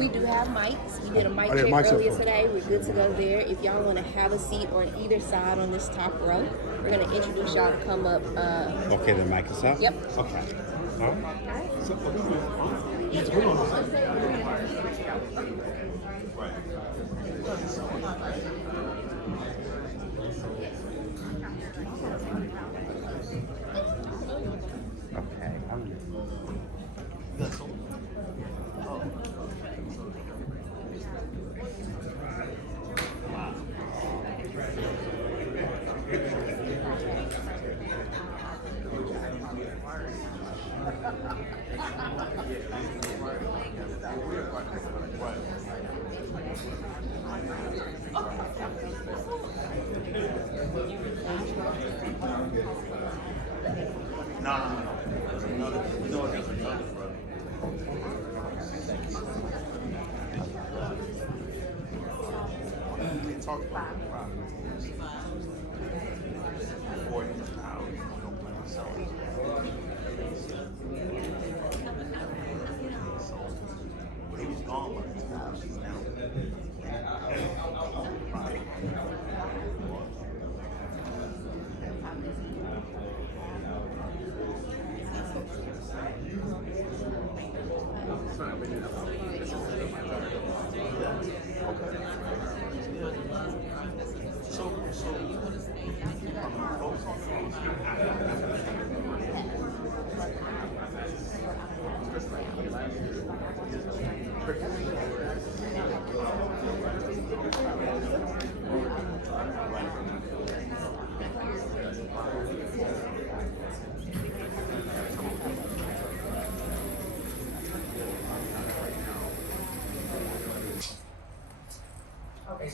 We do have mics. We did a mic check earlier today. We're good to go there. If y'all want to have a seat on either side on this top row, we're going to introduce y'all to come up. Okay, the mic is up? Yep. Okay. All right.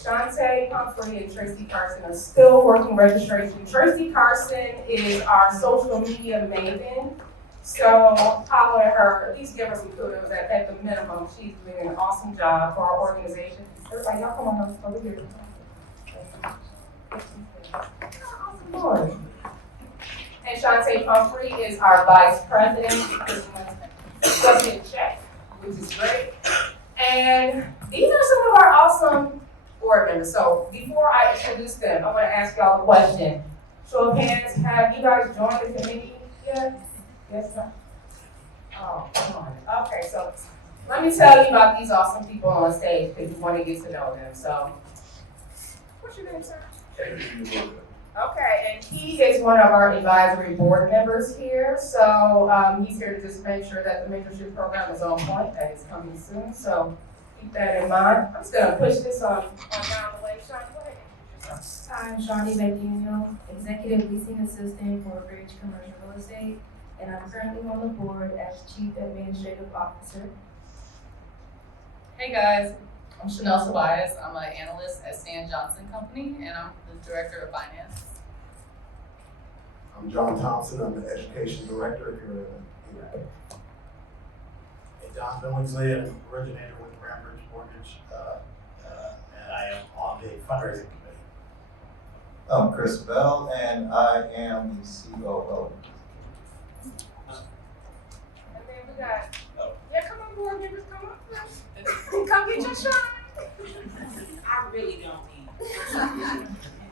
Shante Humphrey and Tracy Carson are still working registration. Tracy Carson is our social media maven, so holler at her, at least give her some kudos at the minimum. She's doing an awesome job for our organization. Everybody, y'all come on over here. Lord. And Shante Humphrey is our vice president. Does get checked, which is great. And these are some of our awesome board members. So before I introduce them, I want to ask y'all a question. Show of hands, have you guys joined the committee yet? Yes, sir? Oh, come on. Okay, so let me tell you about these awesome people on stage because you want to get to know them. So, what's your name, sir? Okay, and he is one of our advisory board members here. So he's here to just make sure that the mentorship program is on point. That is coming soon. So keep that in mind. I'm just gonna push this on down the way. Sean, go ahead and introduce yourself. Hi, I'm Shawnee McDaniel, Executive Leasing Assistant for Bridge Commercial Real Estate, and I'm currently on the board as Chief Administrative Officer. Hey guys, I'm Chanel Tobias. I'm an analyst at Stan Johnson Company, and I'm the Director of Finance. I'm John Thompson. I'm the Education Director here at AAREP. Hey, Don Billingsley, I'm originator with Grambridge Mortgage, and I am on the fundraising committee. I'm Chris Bell, and I am the COO. And then we got, yeah, come on, board members, come up first. Come get your shine. I really don't need.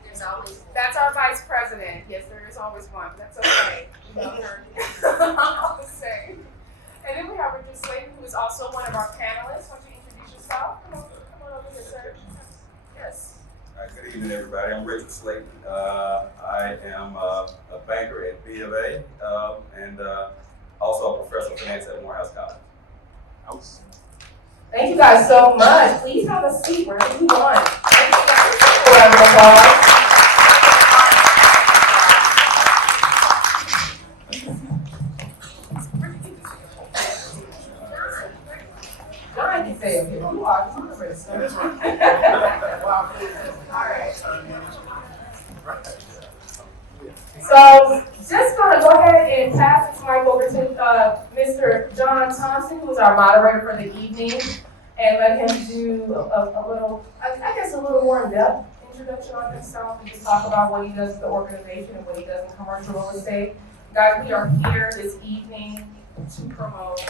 There's always. That's our vice president. Yes, there is always one. That's okay. We love her. All the same. And then we have Richard Slaton, who is also one of our panelists. Why don't you introduce yourself? Come on over here, sir. Yes. All right, good evening, everybody. I'm Richard Slaton. I am a banker at B of A and also a professor of finance at Morehouse College. Thank you guys so much. Please have a seat wherever you want. Thank you guys. Round of applause. John can say, okay, you are Congress. Wow. All right. So, just gonna go ahead and pass this mic over to Mr. John Thompson, who is our moderator for the evening, and let him do a little, I guess, a little more in-depth introduction on himself and just talk about what he does with the organization and what he does in commercial real estate. Guys, we are here this evening to promote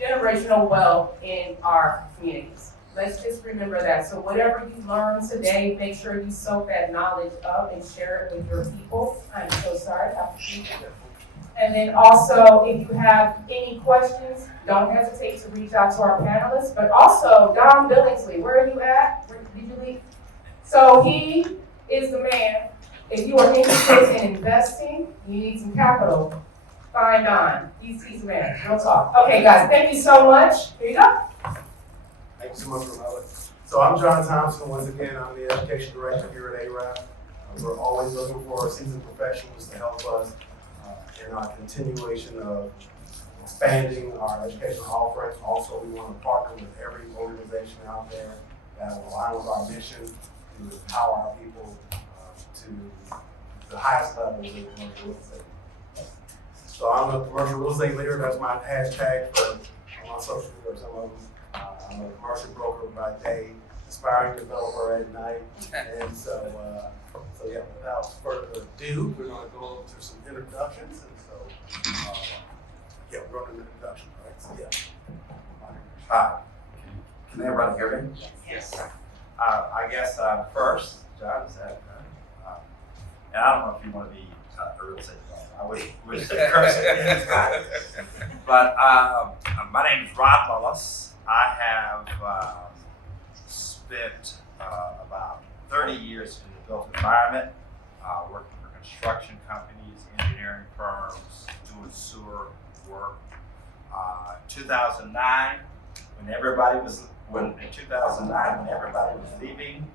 generational wealth in our communities. Let's just remember that. So whatever you learn today, make sure you soak that knowledge up and share it with your people. I'm so sorry. And then also, if you have any questions, don't hesitate to reach out to our panelists. But also, Don Billingsley, where are you at? Where did you leave? So he is the man. If you are interested in investing, you need some capital, find Don. He's the man. Real talk. Okay, guys, thank you so much. Here you go. Thank you so much for having me. So I'm John Thompson. Once again, I'm the Education Director here at AAREP. We're always looking for seasoned professionals to help us in our continuation of expanding our educational offerings. Also, we want to partner with every organization out there that will align with our mission to empower our people to the highest levels in commercial real estate. So I'm a commercial real estate leader. That's my hashtag for my social media. Some of them. I'm a commercial broker by day, aspiring developer at night, and so yeah. Without further ado, we're going to go to some introductions, and so yeah, we're going to an introduction, right? So yeah. Hi. Can everybody hear me? Yes. I guess first, John, is that and I don't know if you want to be a real estate developer. I would curse it. But my name is Rod Mullice. I have spent about 30 years in the built environment, working for construction companies, engineering firms, doing sewer work. 2009, in 2009, when everybody was leaving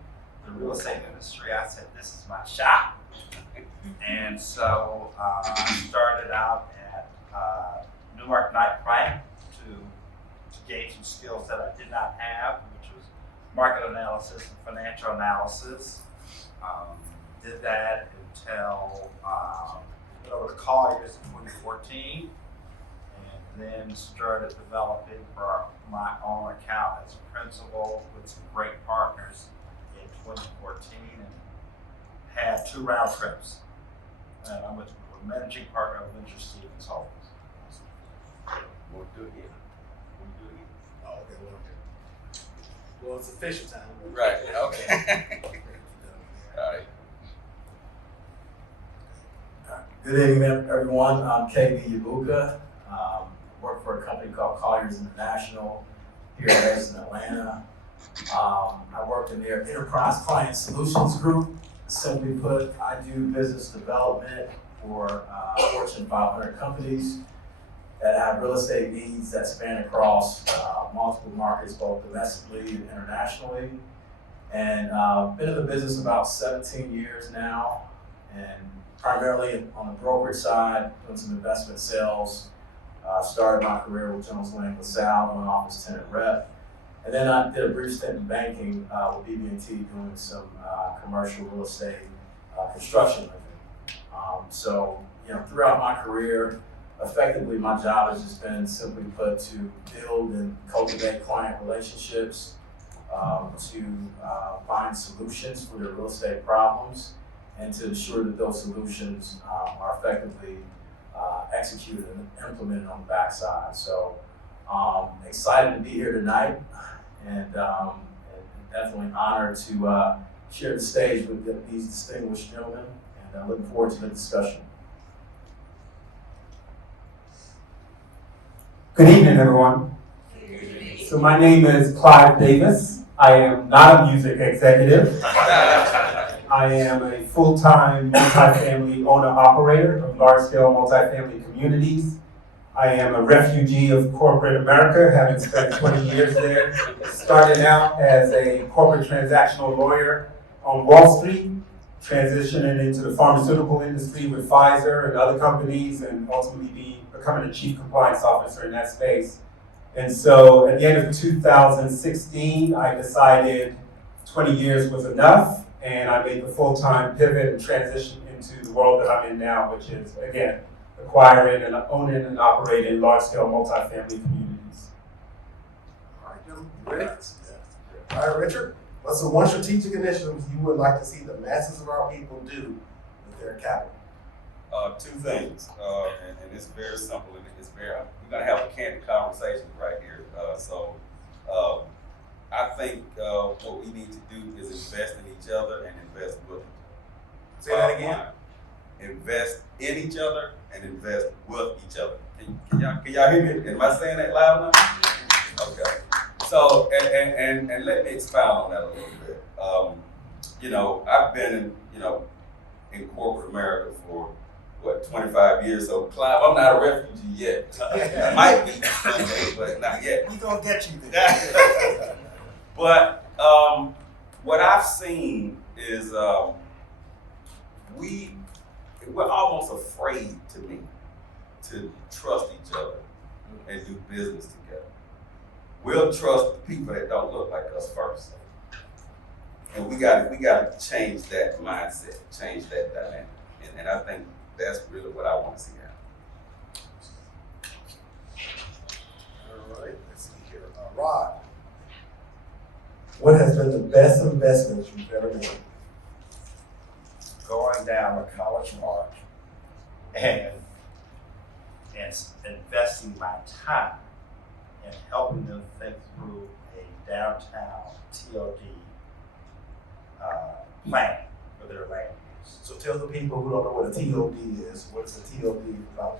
the real estate industry, I said, this is my shot. And so I started out at Newmark Knight Frank to gain some skills that I did not have, which was market analysis and financial analysis. Did that until went over to Colliers in 2014, and then started developing for my own account as a principal with some great partners in 2014, and had 2 round trips. And I'm a managing partner of Winsor Stevens Holdings. We'll do it here. Oh, okay, well, it's official time. Right, okay. All right. Good evening, everyone. I'm KB Yabuku. Work for a company called Colliers International. here based in Atlanta. I work in their Enterprise Client Solutions Group. Simply put, I do business development for Fortune 500 companies that have real estate needs that span across multiple markets, both domestically and internationally. And been in the business about 17 years now, and primarily on the brokerage side, doing some investment sales. Started my career with Jones Lang LaSalle, an office tenant rep. And then I did a brief stint in banking with BB&T, doing some commercial real estate construction lending. So, throughout my career, effectively my job has just been, simply put, to build and cultivate client relationships, to find solutions for their real estate problems, and to ensure that those solutions are effectively executed and implemented on the backside. So excited to be here tonight, and definitely honored to share the stage with these distinguished gentlemen, and looking forward to the discussion. Good evening, everyone. So my name is Clyde Davis. I am not a music executive. I am a full-time multifamily owner-operator of large-scale multifamily communities. I am a refugee of corporate America, having spent 20 years there. Started out as a corporate transactional lawyer on Wall Street, transitioning into the pharmaceutical industry with Pfizer and other companies, and ultimately becoming a chief compliance officer in that space. And so at the end of 2016, I decided 20 years was enough, and I made the full-time pivot and transition into the world that I'm in now, which is, again, acquiring and owning and operating large-scale multifamily communities. All right, gentlemen, you ready? All right, Richard, what's the one strategic initiative you would like to see the masses of our people do with their capital? Two things, and it's very simple. We're gonna have a candid conversation right here. I think what we need to do is invest in each other and invest with them. Say that again. Invest in each other and invest with each other. Can y'all hear me? Am I saying that loud enough? Okay. So, and let me expound on that a little bit. I've been in corporate America for 25 years. So, Clive, I'm not a refugee yet. I might be, but not yet. We gonna get you there. But what I've seen is we're almost afraid, to me, to trust each other and do business together. We'll trust the people that don't look like us first. And we got to change that mindset, change that dynamic. And I think that's really what I want to see happen. All right, let's see here. Rod, what has been the best investment you've ever made? Going down a college march and investing my time in helping them think through a downtown TLD plan for their land use. So tell the people who don't know what a TOD is. What is a TOD about?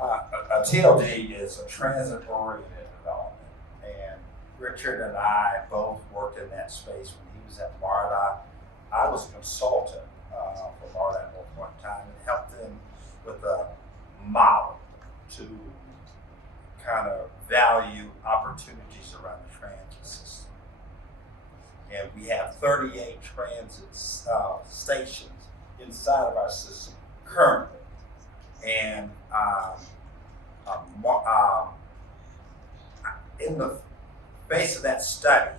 A TLD is a transit-oriented development, and Richard and I both worked in that space when he was at MARTA. I was a consultant for MARTA at one point in time and helped them with a model to kind of value opportunities around the transit system. And we have 38 transit stations inside of our system currently. And in the face of that study,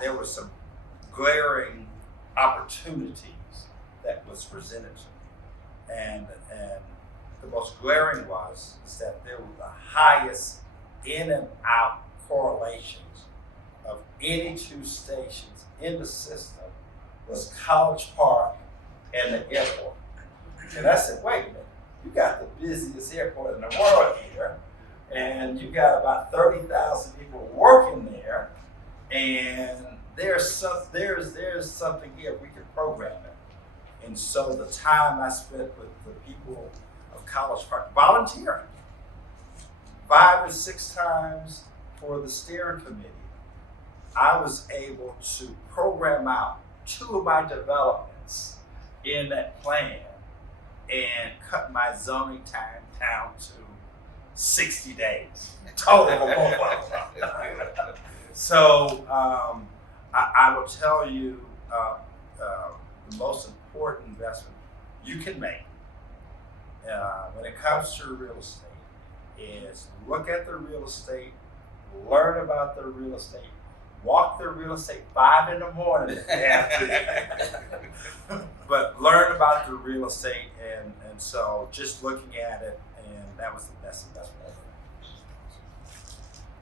there were some glaring opportunities that was presented to me. And the most glaring is that there were the highest in and out correlations of any two stations in the system was College Park and the airport. And I said, wait a minute, you got the busiest airport in the world here, and you got about 30,000 people working there, and there's something here we can program it. And so the time I spent with the people of College Park volunteering 5 or 6 times for the steering committee, I was able to program out 2 of my developments in that plan and cut my zoning time down to 60 days total for both of them. So I will tell you the most important investment you can make when it comes to real estate is look at the real estate, learn about the real estate, walk the real estate 5 in the morning if you have to. But learn about the real estate, and so just looking at it, and that was the best investment ever.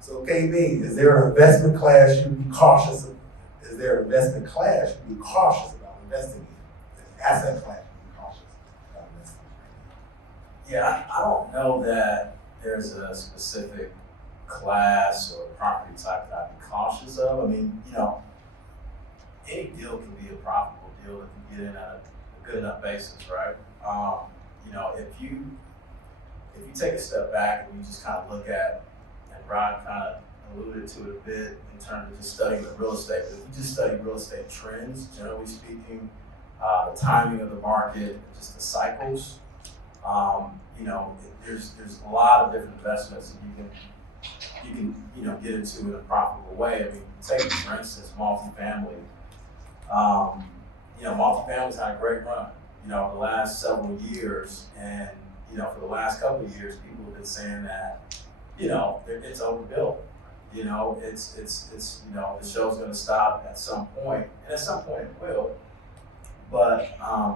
So KB, is there an investment class you'd be cautious of? Is there an investment class you'd be cautious about investing in? An asset class you'd be cautious about investing in? Yeah, I don't know that there's a specific class or property type that I'd be cautious of. I mean, you know, any deal can be a profitable deal if you get in at a good enough basis, right? You know, if you take a step back and you just kind of look at, and Rod kind of alluded to it a bit in terms of just studying the real estate, but if you just study real estate trends, generally speaking, the timing of the market, just the cycles, you know, there's a lot of different investments that you can you know, get into in a profitable way. I mean, take for instance multifamily. You know, multifamily's had a great run, you know, the last several years, and you know, for the last couple of years, people have been saying that, you know, it's overbuilt. You know, it's you know, the show's going to stop at some point, and at some point it will. But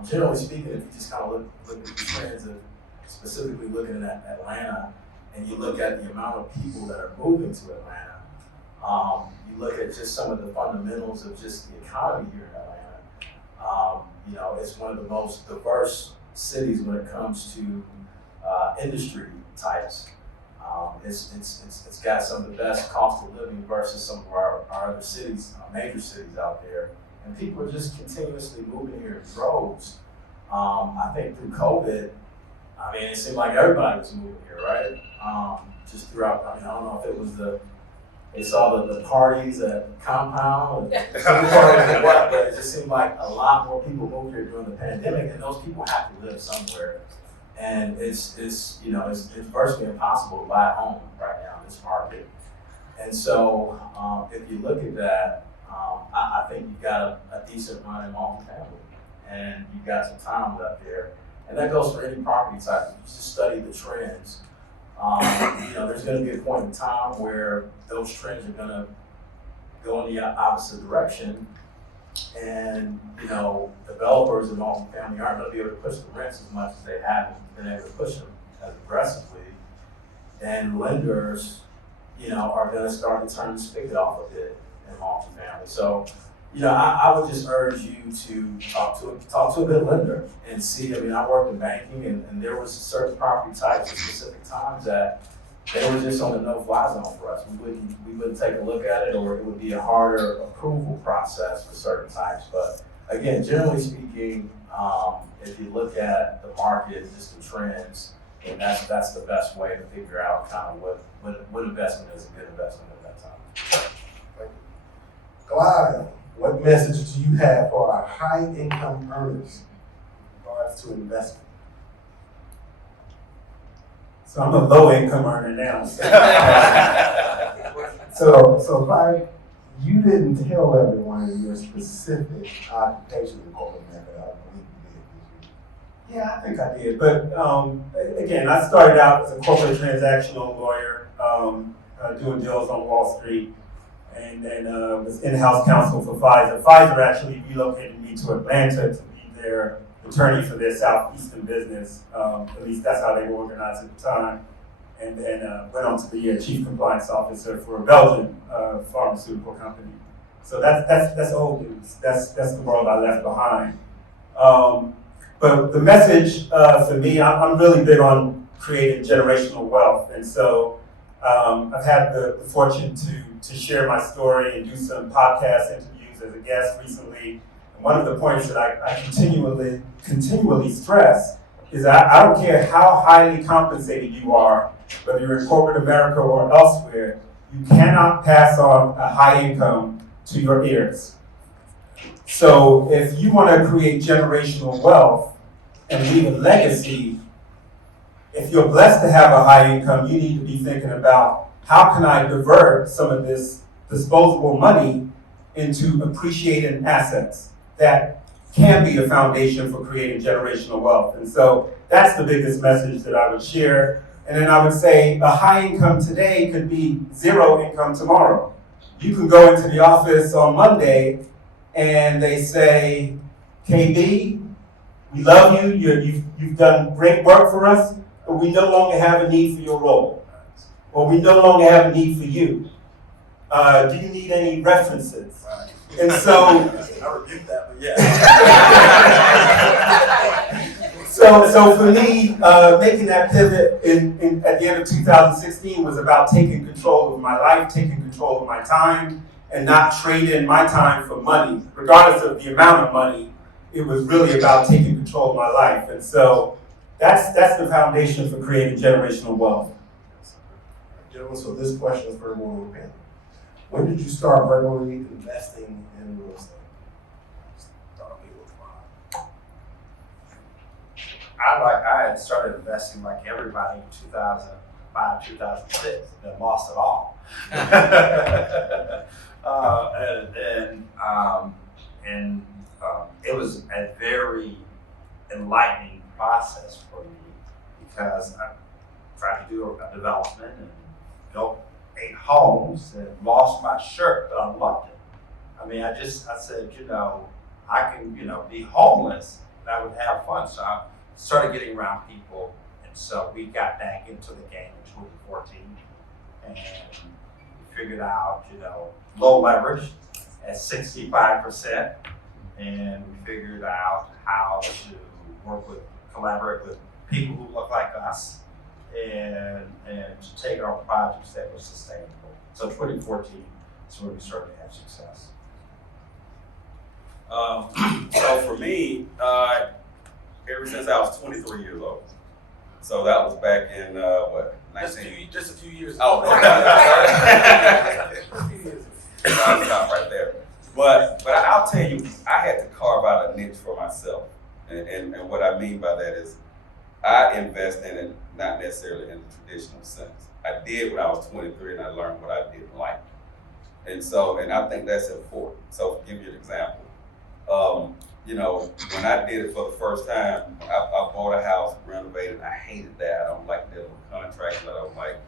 generally speaking, if you just kind of look at the trends of specifically looking at Atlanta, and you look at the amount of people that are moving to Atlanta, you look at just some of the fundamentals of just the economy here in Atlanta. You know, it's one of the most diverse cities when it comes to industry types. It's got some of the best cost of living versus some of our other cities, major cities out there. And people are just continuously moving here in droves. I think through COVID, I mean, it seemed like everybody was moving here, right? Just throughout, I mean, I don't know if it was they saw the parties at Compound, and parties and what, but it just seemed like a lot more people moved here during the pandemic, and those people have to live somewhere. And it's you know, it's virtually impossible to buy a home right now in this market. And so if you look at that, I think you've got a decent run in multifamily, and you've got some time left there. And that goes for any property type. You just study the trends. You know, there's going to be a point in time where those trends are going to go in the opposite direction, and you know, developers in multifamily aren't going to be able to push the rents as much as they haven't been able to push them as aggressively, and lenders, you know, are going to start to turn the spigot off a bit in multifamily. So, you know, I would just urge you to talk to a good lender and see. I mean, I worked in banking, and there was certain property types at specific times that they were just on the no-fly zone for us. We wouldn't take a look at it, or it would be a harder approval process for certain types. But again, generally speaking, if you look at the market, just the trends, and that's the best way to figure out kind of what investment is a good investment at that time. Clyde, what message do you have for our high-income earners in regards to investment? So I'm a low-income earner now. So Clyde, you didn't tell everyone your specific occupation in corporate America. I believe you did. Yeah, I think I did. But again, I started out as a corporate transactional lawyer, doing deals on Wall Street, and then was in-house counsel for Pfizer. Pfizer actually relocated me to Atlanta to be their attorney for their Southeastern business. At least that's how they were organized at the time. And then went on to be a chief compliance officer for a Belgian pharmaceutical company. So that's old news. That's the world I left behind. But the message for me, I'm really big on creating generational wealth. And so I've had the fortune to share my story and do some podcast interviews as a guest recently. And one of the points that I continually stress is that I don't care how highly compensated you are, whether you're in corporate America or elsewhere, You cannot pass on a high income to your heirs. So if you want to create generational wealth and leave a legacy, if you're blessed to have a high income, you need to be thinking about how can I divert some of this disposable money into appreciated assets that can be a foundation for creating generational wealth. And so that's the biggest message that I would share. And then I would say a high income today could be zero income tomorrow. You can go into the office on Monday and they say, KB, we love you, you've done great work for us, but we no longer have a need for your role. Or we no longer have a need for you. Do you need any references? And so, I rebuke that, but yeah. so for me, making that pivot at the end of 2016 was about taking control of my life, taking control of my time, and not trading my time for money. Regardless of the amount of money, it was really about taking control of my life. And so that's the foundation for creating generational wealth. Gentlemen, so this question is for everyone on the panel. When did you start regularly investing in real estate? I had started investing like everybody in 2005, 2006, then lost it all. It was a very enlightening process for me because I tried to do a development and built 8 homes and lost my shirt, but I loved it. I mean, I said, I can, be homeless and I would have fun. So I started getting around people, and so we got back into the game in 2014, and we figured out, low leverage at 65%, and we figured out how to collaborate with people who look like us, and to take on projects that were sustainable. So 2014 is when we started to have success. So for me, ever since I was 23 years old. So that was back in, 19? Just a few years Oh, ago. I'll stop right there. But I'll tell you, I had to carve out a niche for myself. And what I mean by that is I invest in it not necessarily in the traditional sense. I did when I was 23 and I learned what I didn't like. And I think that's important. So to give you an example, when I did it for the first time, I bought a house, renovated, I hated that. I don't like dealing with contracts. I don't like,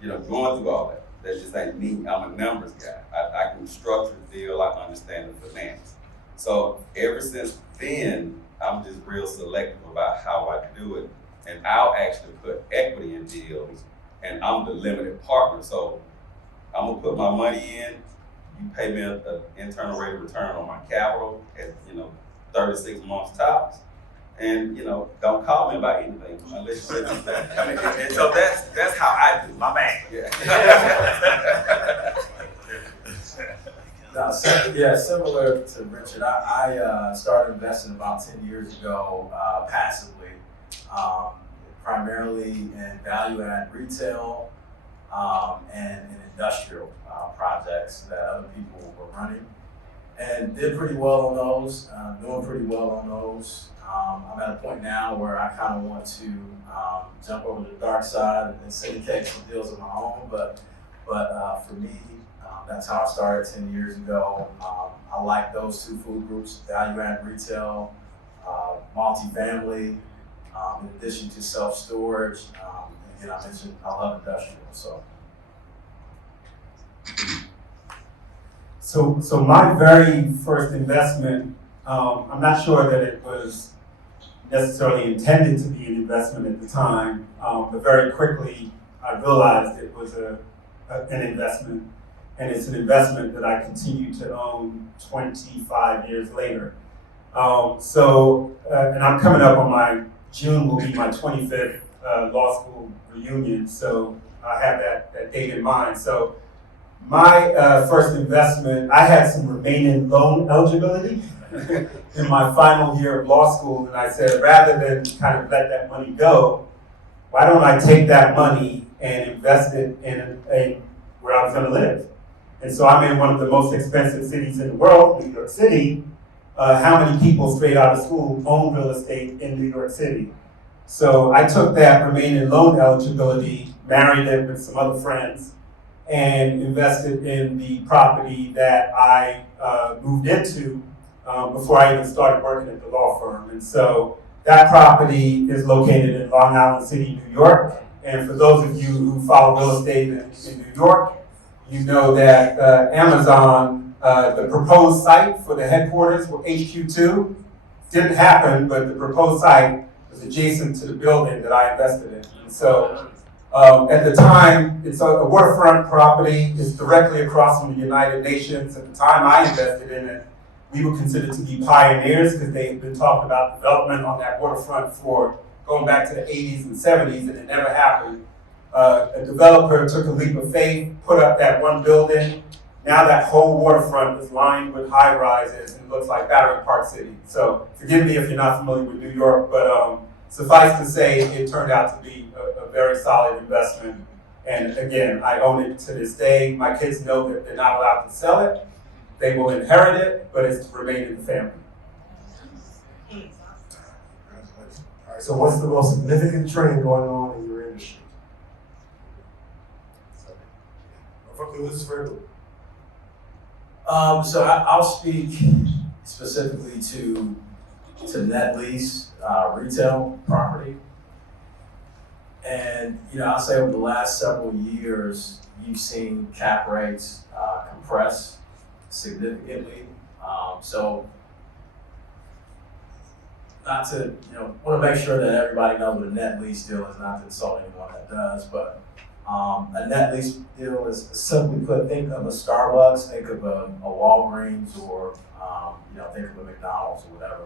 going through all that. That just ain't me. I'm a numbers guy. I can structure a deal, I understand the finance. So ever since then, I'm just real selective about how I do it. And I'll actually put equity in deals, and I'm the limited partner. So I'm gonna put my money in, you pay me an internal rate of return on my capital at 36 months tops, and don't call me about anything unless you say that. And so that's how I do. My man. Yeah. Similar to Richard, I started investing about 10 years ago passively, primarily in value-add retail and in industrial projects that other people were running, and did pretty well on those, doing pretty well on those. I'm at a point now where I kind of want to jump over to the dark side and syndicate some deals of my own, but for me, that's how I started 10 years ago. I like those two food groups, value-add retail, multifamily, in addition to self-storage. Again, I mentioned I love industrial, So my very first investment, I'm not sure that it was necessarily intended to be an investment at the time, but very quickly I realized it was an investment, and it's an investment that I continue to own 25 years later. And I'm coming up on June will be my 25th law school reunion, so I have that date in mind. So my first investment, I had some remaining loan eligibility in my final year of law school, and I said, rather than kind of let that money go, why don't I take that money and invest it in where I was gonna live. And so I'm in one of the most expensive cities in the world, New York City. How many people straight out of school own real estate in New York City? So I took that remaining loan eligibility, married it with some other friends, and invested in the property that I moved into before I even started working at the law firm. And so that property is located in Long Island City, New York. And for those of you who follow real estate in New York, you know that Amazon, the proposed site for the headquarters for HQ2 didn't happen, but the proposed site was adjacent to the building that I invested in. And so at the time, it's a waterfront property. It's directly across from the United Nations. At the time I invested in it, we were considered to be pioneers because they had been talking about development on that waterfront for going back to the 80s and 70s, and it never happened. A developer took a leap of faith, put up that one building. Now that whole waterfront is lined with high rises and it looks like Battery Park City. So forgive me if you're not familiar with New York, but suffice to say, it turned out to be a very solid investment. And again, I own it to this day. My kids know that they're not allowed to sell it. They will inherit it, but it's to remain in the family. All right, so what's the most significant trend going on in your industry? This is for everyone. So I'll speak specifically to net lease retail property. And, I'll say over the last several years, you've seen cap rates compress significantly. So not to, want to make sure that everybody knows what a net lease deal is, not to insult anyone that does, but a net lease deal is simply put, think of a Starbucks, think of a Walgreens, or think of a McDonald's or whatever.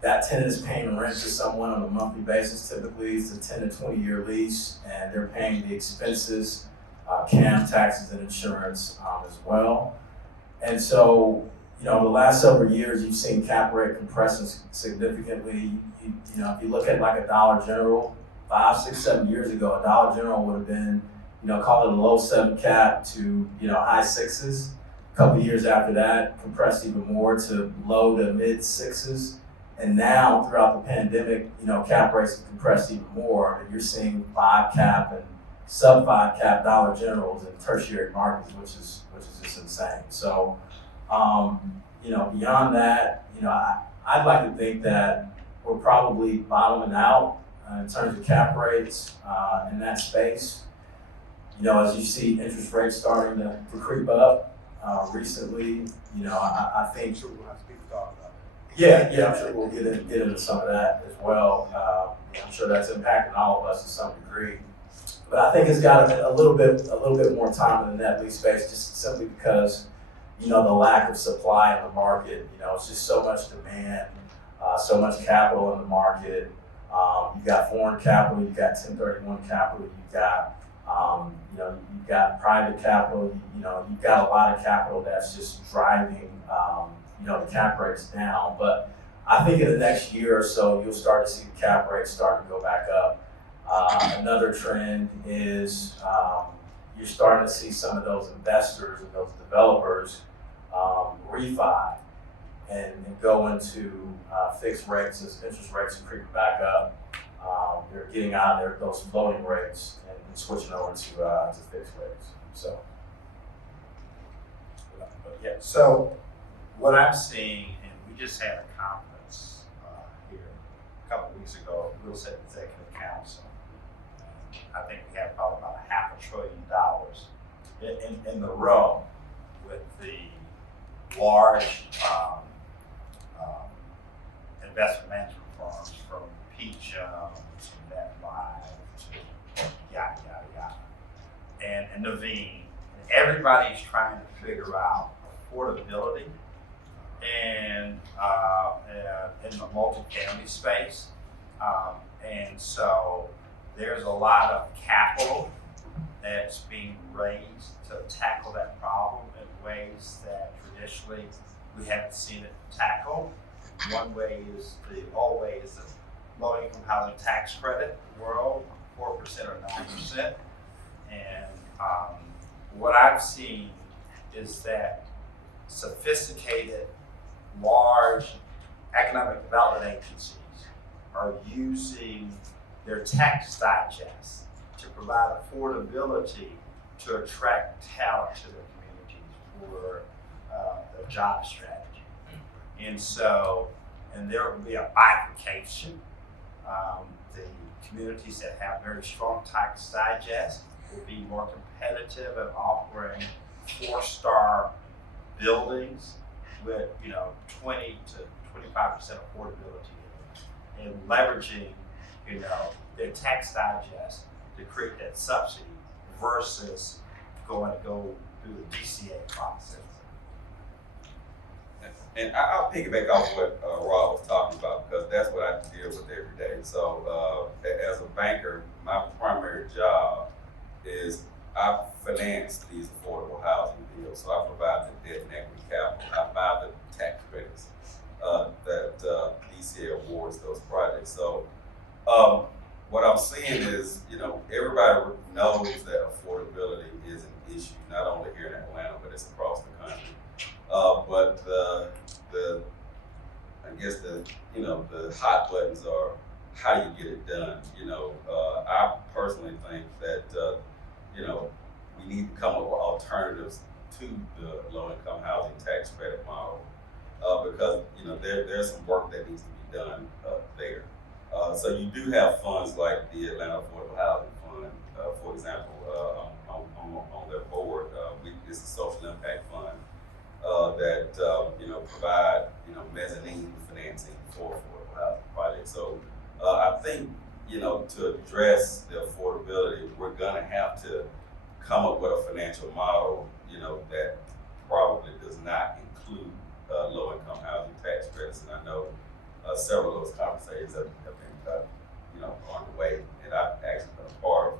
That tenant is paying rent to someone on a monthly basis. Typically, it's a 10 to 20-year lease, and they're paying the expenses, CAM, taxes, and insurance as well. And so, the last several years, you've seen cap rate compressing significantly. If you look at like a Dollar General, 5, 6, 7 years ago, a Dollar General would have been, call it a low 7 cap to, high 6s. A couple of years after that, compressed even more to low to mid 6s. And now, throughout the pandemic, cap rates have compressed even more, and you're seeing 5 cap and sub 5 cap Dollar Generals in tertiary markets, which is just insane. So, beyond that, I'd like to think that we're probably bottoming out in terms of cap rates in that space. As you see interest rates starting to creep up recently, I think. Sure, we'll have to speak to talk about it. Yeah, I'm sure we'll get into some of that as well. I'm sure that's impacting all of us to some degree. But I think it's got a little bit more time in the net lease space, just simply because, the lack of supply in the market. It's just so much demand, so much capital in the market. You've got foreign capital, you've got 1031 capital, you've got, you've got private capital. You've got a lot of capital that's just driving, the cap rates down. But I think in the next year or so, you'll start to see the cap rates start to go back up. Another trend is you're starting to see some of those investors and those developers refi and go into fixed rates as interest rates are creeping back up. They're getting out of those floating rates and switching over to fixed rates. So, Yeah, so what I'm seeing, and we just had a conference here a couple of weeks ago, Real Estate Executive Council. I think we had probably about $500 billion in the room with the large investment management firms, from Peach to NetLive to yada, yada, yada, and Naveen. Everybody's trying to figure out affordability and in the multifamily space. And so there's a lot of capital that's being raised to tackle that problem in ways that traditionally we haven't seen it tackled. One way is the low income housing tax credit world, 4% or 9%. And what I've seen is that sophisticated, large economic development agencies are using their tax digest to provide affordability to attract talent to their communities for their job strategy. And so, and there will be a bifurcation. The communities that have very strong tax digest will be more competitive at offering 4-star buildings with 20 to 25% affordability and leveraging their tax digest to create that subsidy versus go through the DCA process. And I'll piggyback off what Rod was talking about, because that's what I deal with every day. So as a banker, my primary job is I finance these affordable housing deals. So I provide the debt and equity capital. I buy the tax credits that DCA awards those projects. So what I'm seeing is, everybody knows that affordability is an issue, not only here in Atlanta, but it's across the country. But I guess the hot buttons are how do you get it done? I personally think that we need to come up with alternatives to the low-income housing tax credit model because there's some work that needs to be done there. So you do have funds like the Atlanta Affordable Housing Fund, for example. On their board, it's a social impact fund that provide mezzanine financing for affordable housing projects. So I think to address the affordability, we're gonna have to come up with a financial model that probably does not include low-income housing tax credits. And I know several of those conversations have been on the way, and I've actually been a part of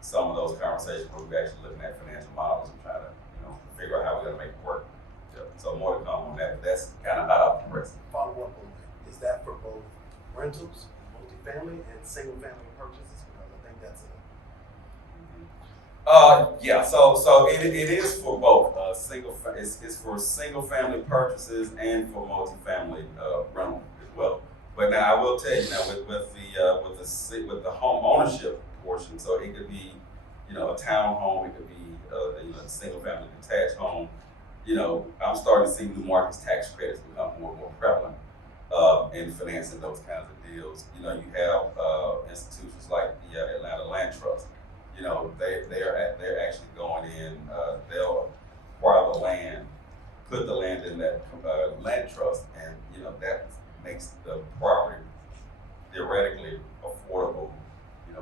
some of those conversations where we're actually looking at financial models and trying to figure out how we're gonna make it work. So more to come on that, but that's kind of how I progress. Follow up on that. Is that for both rentals, multifamily, and single family purchases? Because I think that's Yeah, so it is for both it's for single family purchases and for multifamily rental as well. But now I will tell you now with the home ownership portion, so it could be a townhome, it could be a single family detached home. I'm starting to see new markets tax credits become more and more prevalent in financing those kinds of deals. You have institutions like the Atlanta Land Trust. They're actually going in. They'll acquire the land, put the land in that land trust, and that makes the property theoretically affordable.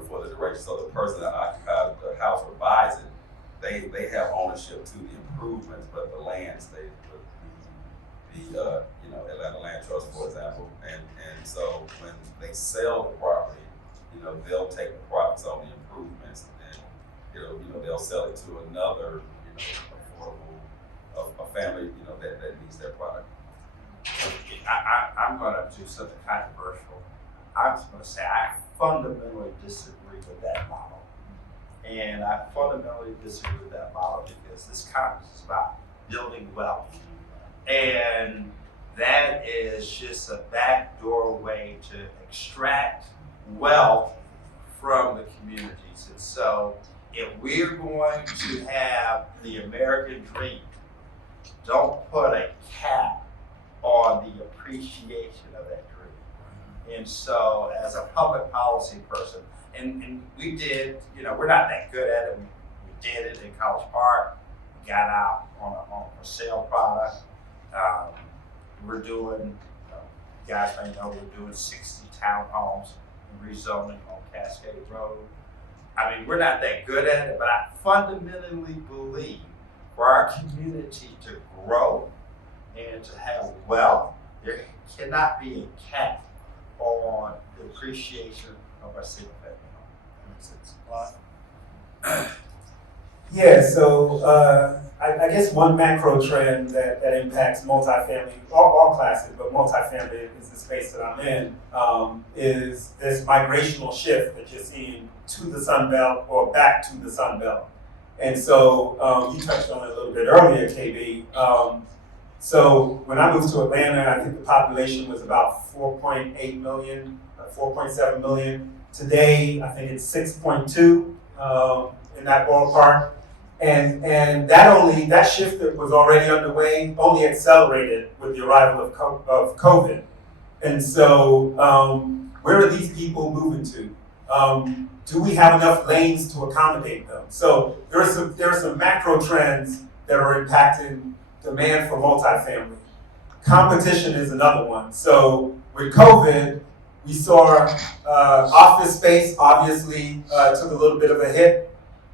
For the duration. So the person that occupies the house or buys it, they have ownership to the improvements, but the land stays with the Atlanta Land Trust, for example. And so when they sell the property, they'll take the profits on the improvements, and they'll sell it to another affordable a family that needs their product. I'm going to do something controversial. I'm just going to say I fundamentally disagree with that model. And I fundamentally disagree with that model because this conference is about building wealth. And that is just a backdoor way to extract wealth from the communities. And so if we're going to have the American dream, don't put a cap on the appreciation of that dream. And so as a public policy person, and we did, we're not that good at it. We did it in College Park. We got out on a for sale product. We're doing, you guys may know, we're doing 60 townhomes and rezoning on Cascade Road. I mean, we're not that good at it, but I fundamentally believe for our community to grow and to have wealth, there cannot be a cap on the appreciation of our single family home. That makes sense. Clive? Yeah, so I guess one macro trend that impacts multifamily, all classes, but multifamily is the space that I'm in, is this migrational shift that you're seeing to the Sun Belt or back to the Sun Belt. And so you touched on it a little bit earlier, KB. So when I moved to Atlanta, I think the population was about 4.8 million, 4.7 million. Today, I think it's 6.2 in that ballpark. And that shift that was already underway only accelerated with the arrival of COVID. And so where are these people moving to? Do we have enough lanes to accommodate them? So there are some macro trends that are impacting demand for multifamily. Competition is another one. So with COVID, we saw office space obviously took a little bit of a hit.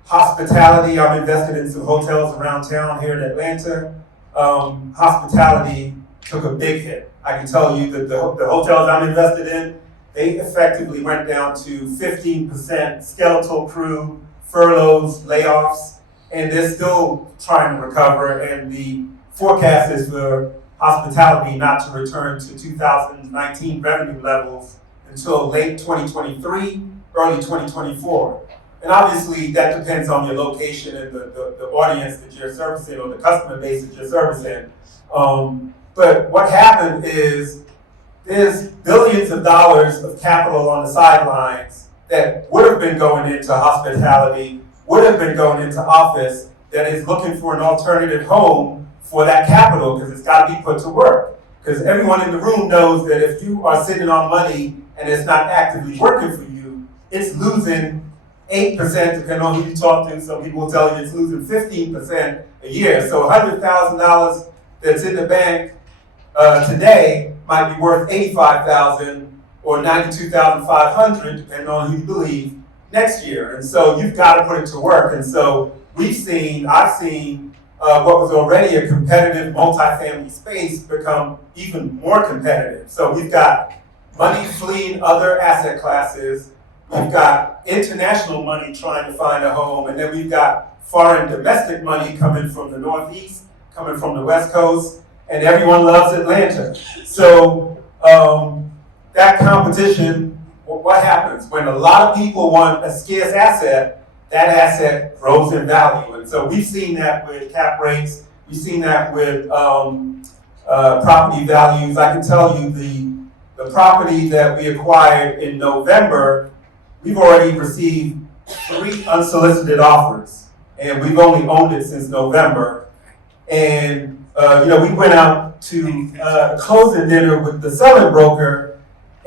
Hospitality, I'm invested in some hotels around town here in Atlanta. Hospitality took a big hit. I can tell you that the hotels I'm invested in, they effectively went down to 15% skeletal crew, furloughs, layoffs, and they're still trying to recover. And the forecast is for hospitality not to return to 2019 revenue levels until late 2023, early 2024. And obviously that depends on your location and the audience that you're servicing or the customer base that you're servicing. But what happened is there's billions of dollars of capital on the sidelines that would have been going into hospitality, would have been going into office, that is looking for an alternative home for that capital because it's got to be put to work. Because everyone in the room knows that if you are sitting on money and it's not actively working for you, it's losing 8%, depending on who you talk to. Some people will tell you it's losing 15% a year. So $100,000 that's in the bank today might be worth $85,000 or $92,500, depending on who you believe, next year. And so you've got to put it to work. And so I've seen what was already a competitive multifamily space become even more competitive. So we've got money fleeing other asset classes. We've got international money trying to find a home, and then we've got foreign domestic money coming from the Northeast, coming from the West Coast, and everyone loves Atlanta. So that competition, what happens? When a lot of people want a scarce asset, that asset grows in value. And so we've seen that with cap rates, we've seen that with property values. I can tell you the property that we acquired in November, we've already received 3 unsolicited offers, and we've only owned it since November. And we went out to closing dinner with the selling broker,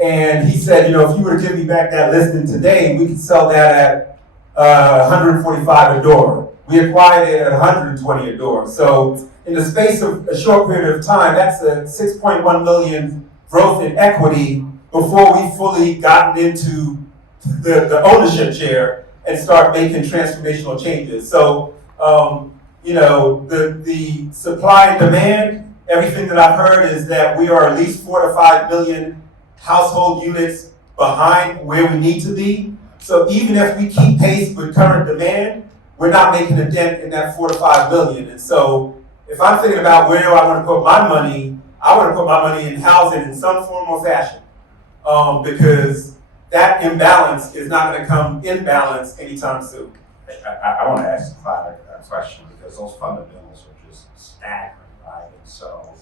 and he said, if you were to give me back that listing today, we could sell that at $145 a door. We acquired it at $120 a door. So in the space of a short period of time, that's a $6.1 million growth in equity before we fully gotten into the ownership chair and start making transformational changes. So, the supply and demand, everything that I've heard is that we are at least 4 to 5 million household units behind where we need to be. So even if we keep pace with current demand, we're not making a dent in that 4 to 5 million. And so if I'm thinking about where do I want to put my money, I want to put my money in housing in some form or fashion, because that imbalance is not going to come in balance anytime soon. I want to ask Clyde a question because those fundamentals are just staggering, right? And so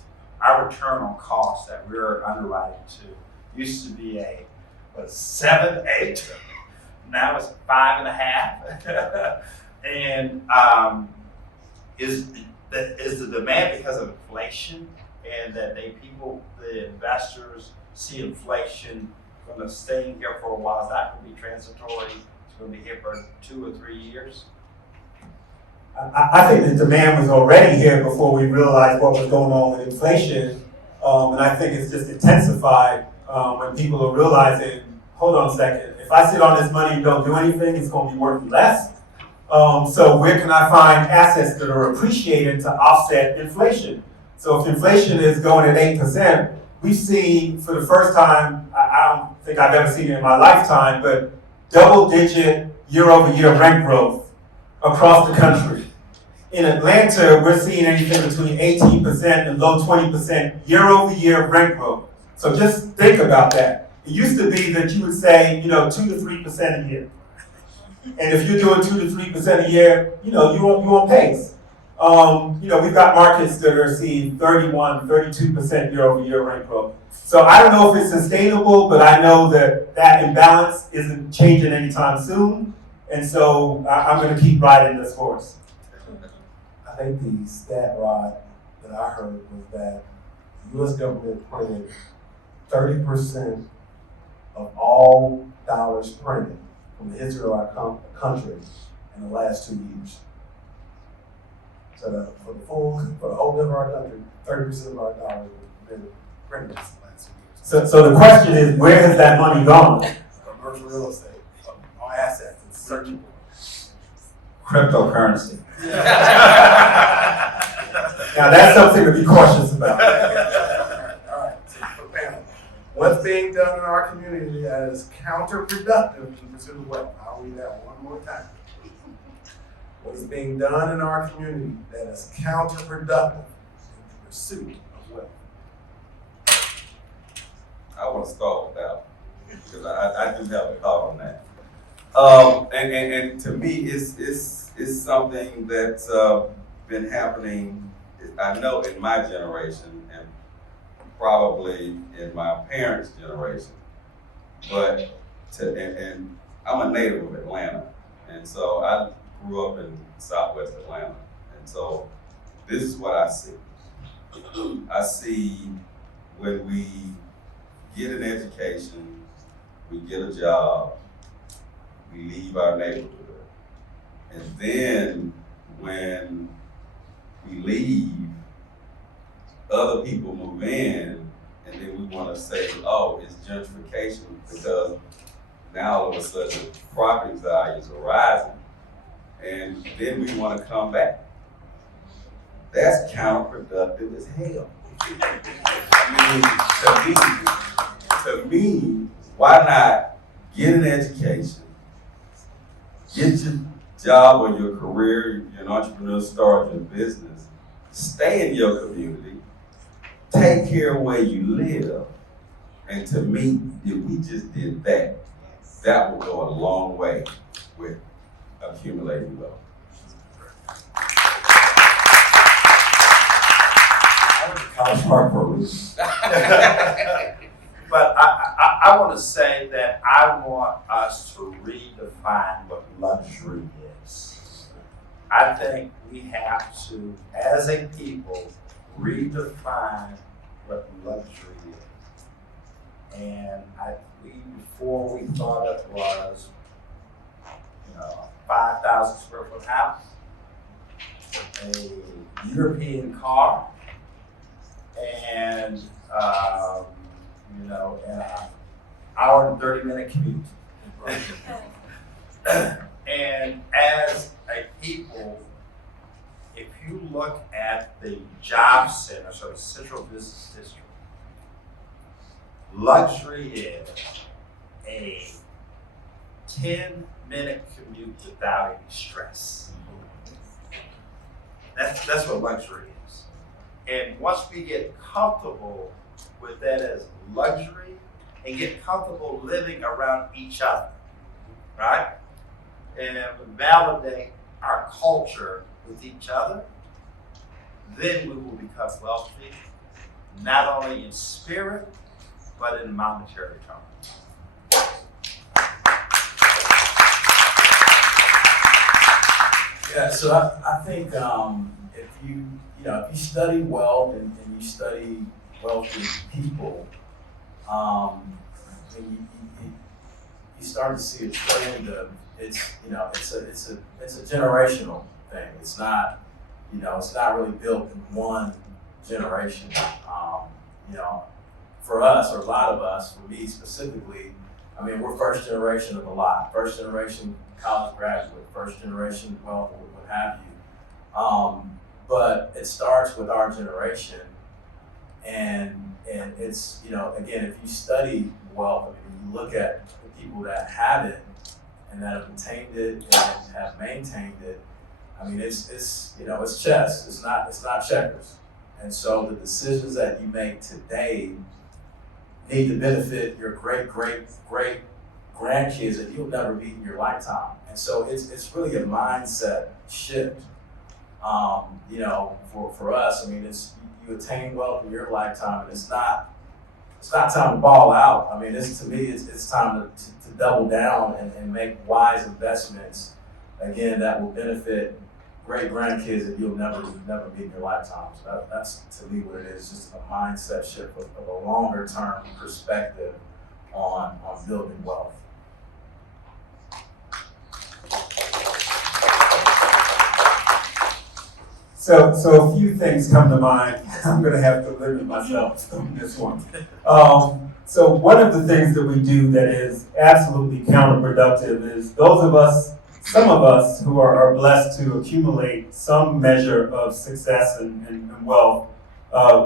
our return on cost that we're underwriting to used to be a 7, 8. Now it's 5.5. And is the demand because of inflation, and that the investors see inflation from the staying here for a while? It's not going to be transitory. It's going to be here for 2 or 3 years. I think the demand was already here before we realized what was going on with inflation, and I think it's just intensified when people are realizing, hold on a second, if I sit on this money and don't do anything, it's going to be worth less. So where can I find assets that are appreciated to offset inflation? So if inflation is going at 8%, we've seen for the first time, I don't think I've ever seen it in my lifetime, but double-digit year-over-year rent growth across the country. In Atlanta, we're seeing anything between 18% and low 20% year-over-year rent growth. So just think about that. It used to be that you would say, 2 to 3% a year. And if you're doing 2 to 3% a year, you on pace. We've got markets that are seeing 31, 32% year-over-year rent growth. So I don't know if it's sustainable, but I know that imbalance isn't changing anytime soon. And so I'm going to keep riding this horse. I think the stat, Rod, that I heard was that the U.S. government printed 30% of all dollars printed from the history of our country in the last 2 years. So for the whole of our country, 30% of our dollars have been printed in the last 2 years. So the question is, where has that money gone? Commercial real estate, all assets, it's searchable. Cryptocurrency. Now that's something to be cautious about. All right, so for the panel, what's being done in our community that is counterproductive in pursuit of wealth? I'll read that one more time. What is being done in our community that is counterproductive in pursuit of wealth? I want to start with that one, because I do have a thought on that. And to me, it's something that's been happening, I know, in my generation and probably in my parents' generation. But and I'm a native of Atlanta, and so I grew up in Southwest Atlanta, and so this is what I see. I see when we get an education, we get a job, we leave our neighborhood. And then when we leave, other people move in, and then we want to say, oh, it's gentrification, because now all of a sudden property values are rising, and then we want to come back. That's counterproductive as hell. I mean, to me, why not get an education, get your job or your career, you're an entrepreneur, start your business, stay in your community, take care of where you live. And to me, if we just did that, that would go a long way with accumulating wealth. College Park for a reason. But I want to say that I want us to redefine what luxury is. I think we have to, as a people, redefine what luxury is. And before we thought it was, a 5,000 square foot house, a European car, and an hour and 30-minute commute. And as a people, if you look at the job center, so the central business district, luxury is a 10-minute commute without any stress. That's what luxury is. And once we get comfortable with that as luxury and get comfortable living around each other, right? And validate our culture with each other, then we will become wealthy, not only in spirit, but in monetary terms. Yeah, so I think if you study wealth and you study wealthy people, you start to see a trend of it's a generational thing. It's not really built in one generation. For us, or a lot of us, for me specifically, we're first generation of a lot. First generation college graduate, first generation wealth, what have you. But it starts with our generation, and it's again, if you study wealth, you look at the people that have it and that have obtained it and have maintained it. It's chess. It's not checkers. And so the decisions that you make today need to benefit your great grandkids that you'll never meet in your lifetime. And so it's really a mindset shift. For us, I mean, you attain wealth in your lifetime, and it's not time to ball out. I mean, to me, it's time to double down and make wise investments, again, that will benefit great grandkids that you'll never meet in your lifetime. So that's to me what it is, just a mindset shift of a longer term perspective on building wealth. So a few things come to mind. I'm going to have to limit myself on this one. So one of the things that we do that is absolutely counterproductive is some of us who are blessed to accumulate some measure of success and wealth,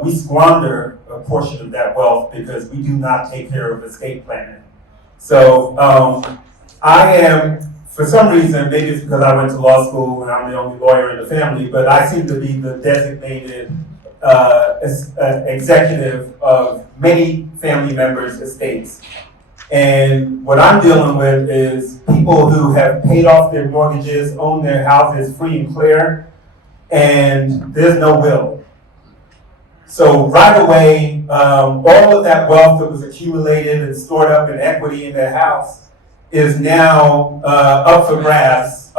we squander a portion of that wealth because we do not take care of estate planning. So I am, for some reason, maybe it's because I went to law school and I'm the only lawyer in the family, but I seem to be the designated executive of many family members' estates. And what I'm dealing with is people who have paid off their mortgages, own their houses free and clear, and there's no will. So right away, all of that wealth that was accumulated and stored up in equity in their house is now up for grabs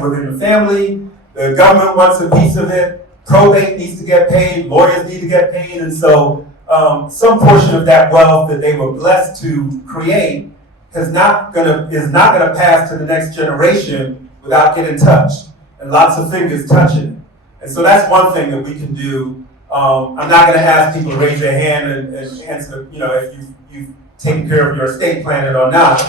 within the family. The government wants a piece of it. Probate needs to get paid. Lawyers need to get paid. And so some portion of that wealth that they were blessed to create is not gonna pass to the next generation without getting touched and lots of fingers touching it. And so that's one thing that we can do. I'm not gonna ask people to raise their hand and answer, if you've taken care of your estate planning or not.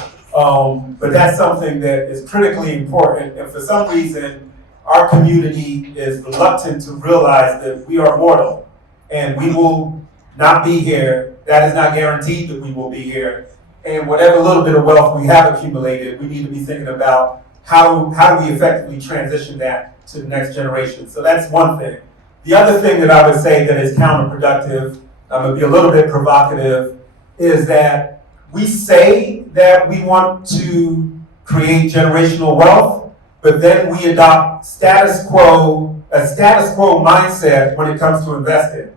But that's something that is critically important. And for some reason, our community is reluctant to realize that we are mortal and we will not be here. That is not guaranteed that we will be here. And whatever little bit of wealth we have accumulated, we need to be thinking about how do we effectively transition that to the next generation. So that's one thing. The other thing that I would say that is counterproductive, I'm gonna be a little bit provocative, is that we say that we want to create generational wealth, but then we adopt a status quo mindset when it comes to investing.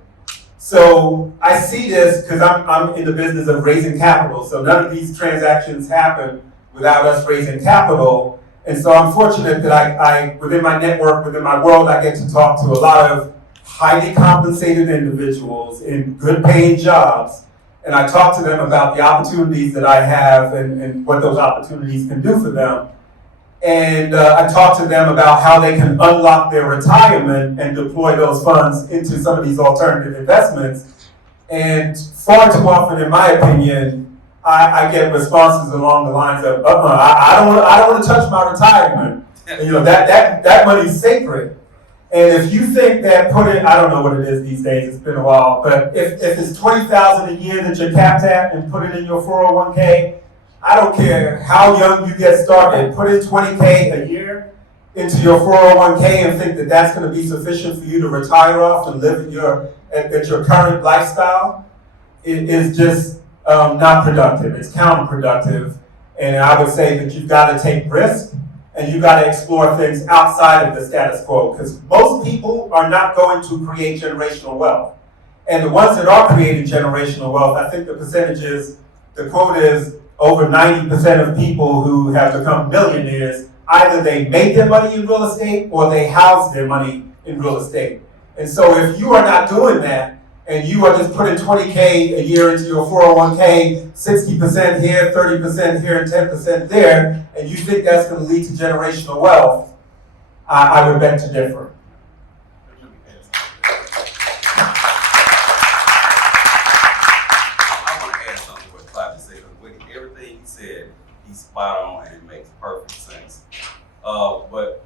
So I see this because I'm in the business of raising capital. So none of these transactions happen without us raising capital. And so I'm fortunate that I within my network, within my world, I get to talk to a lot of highly compensated individuals in good paying jobs. And I talk to them about the opportunities that I have and what those opportunities can do for them. And I talk to them about how they can unlock their retirement and deploy those funds into some of these alternative investments. And far too often, in my opinion, I get responses along the lines of, I don't want to touch my retirement. And, that money's sacred. And if you think that I don't know what it is these days, it's been a while, but if it's $20,000 a year that you're capped at and put it in your 401k, I don't care how young you get started, put in $20K a year into your 401k and think that that's going to be sufficient for you to retire off and live at your current lifestyle. It is just not productive. It's counterproductive. And I would say that you've got to take risk and you've got to explore things outside of the status quo, because most people are not going to create generational wealth. And the ones that are creating generational wealth, I think the quote is, over 90% of people who have become millionaires, either they made their money in real estate or they housed their money in real estate. And so if you are not doing that, and you are just putting $20K a year into your 401k, 60% here, 30% here, and 10% there, and you think that's going to lead to generational wealth, I would beg to differ. He's spot on and it makes perfect sense. But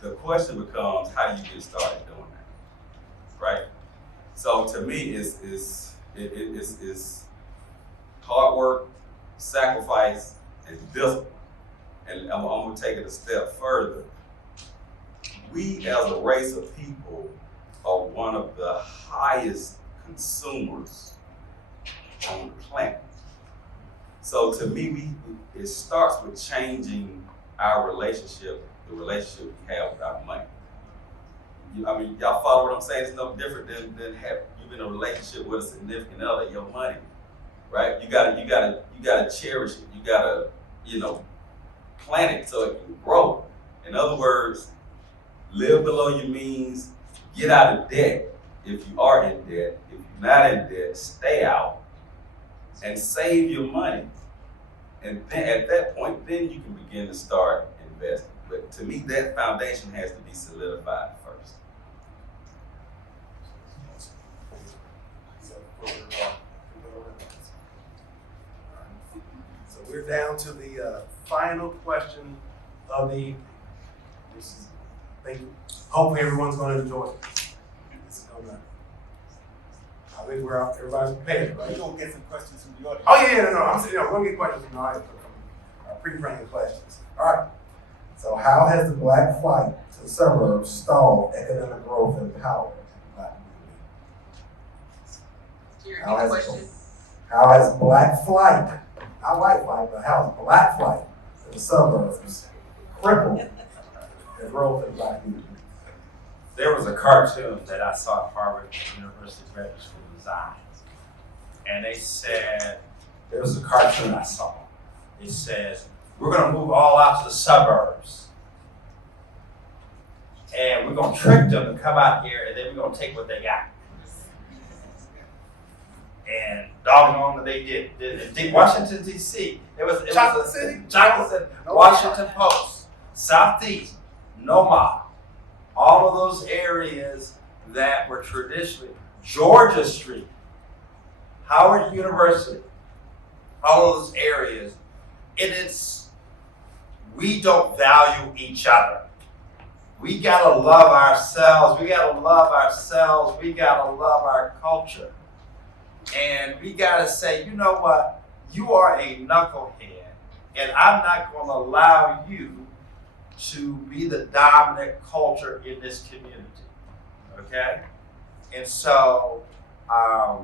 the question becomes, how do you get started doing that, right? So to me, it's hard work, sacrifice, and discipline. And I'm gonna take it a step further. We as a race of people are one of the highest consumers on the planet. So to me, it starts with changing our relationship, the relationship we have with our money. I mean, y'all follow what I'm saying? It's no different than having you in a relationship with a significant other, your money, right? You gotta cherish it. You gotta, plant it so it can grow. In other words, live below your means, get out of debt if you are in debt. If you're not in debt, stay out and save your money. And then at that point, then you can begin to start investing. But to me, that foundation has to be solidified first. So we're down to the final question of the evening. Hopefully everyone's going to enjoy it. I think everybody's prepared, right? We're gonna get some questions from the audience. Oh no. I'm saying, we're gonna get questions from the audience, pretty friendly questions. All right. So how has the Black flight to the suburbs stalled economic growth and power in the Black community? How has Black flight, not white flight, but how has Black flight to the suburbs crippled the growth in the Black community? There was a cartoon that I saw at Harvard University Graduate School of Design. And they said, there was a cartoon I saw. It says, we're gonna move all out to the suburbs. And we're gonna trick them to come out here and then we're gonna take what they got. And doggone they did. In Washington, D.C., Chocolate City? Washington Post, Southeast, Noma. All of those areas that were traditionally, Georgia Street, Howard University, all of those areas, we don't value each other. We gotta love ourselves, we gotta love our culture. And we gotta say, you know what, you are a knucklehead, and I'm not gonna allow you to be the dominant culture in this community, okay? And so, I,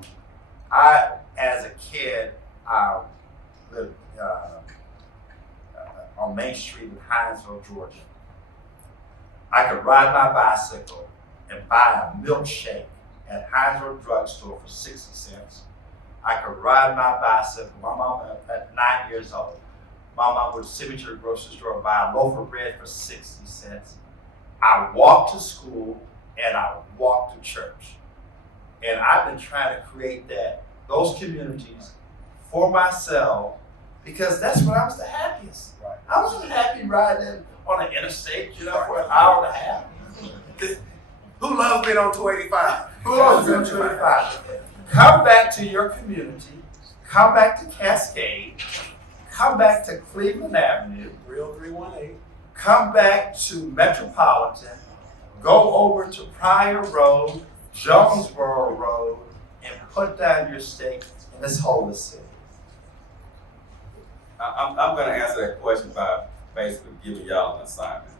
as a kid, lived on Main Street in Hinesville, Georgia. I could ride my bicycle and buy a milkshake at Hinesville drugstore for 60 cents. I could ride my bicycle, my mom at 9 years old. My mom would send me to the grocery store and buy a loaf of bread for 60 cents. I walked to school and I walked to church. And I've been trying to create those communities for myself because that's when I was the happiest. Right. I wasn't happy riding on an interstate, for an hour and a half. Who loves being on 285? Who loves being on 285? Come back to your community. Come back to Cascade. Come back to Cleveland Avenue. Real 318. Come back to Metropolitan. Go over to Pryor Road, Jonesboro Road, and put down your stake and let's hold the city. I'm going to answer that question by basically giving y'all an assignment.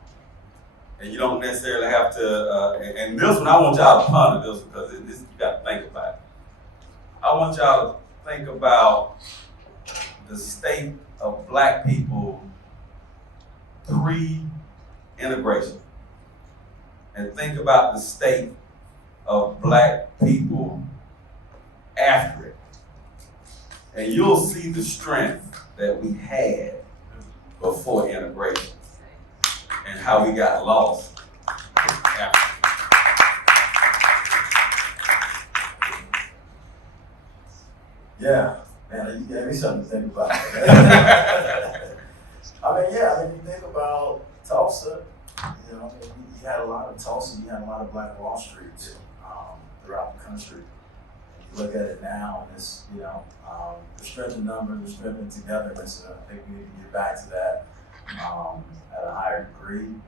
And you don't necessarily have to, and this one, I want y'all to ponder this because you got to think about it. I want y'all to think about the state of Black people pre-integration. And think about the state of Black people after it. And you'll see the strength that we had before integration and how we got lost after. Yeah, man, you gave me something to think about. You think about Tulsa, you had a lot of Tulsa, you had a lot of Black Wall Street throughout the country. You look at it now, and it's, the strength in numbers, the strength in togetherness, and I think we need to get back to that at a higher degree. And,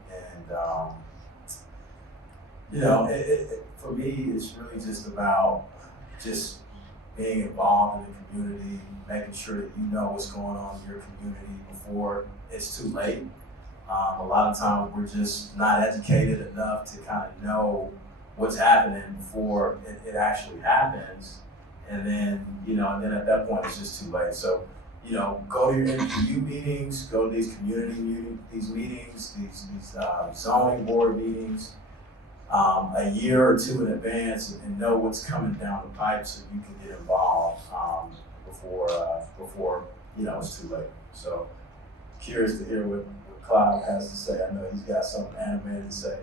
for me, it's really just about just being involved in the community, making sure that you know what's going on in your community before it's too late. A lot of times we're just not educated enough to kind of know what's happening before it actually happens. And then, and then at that point it's just too late. So, go to your NPU meetings, go to these community meetings, these zoning board meetings, a year or two in advance and know what's coming down the pipe so you can get involved before it's too late. So curious to hear what Clive has to say. I know he's got something animated to say.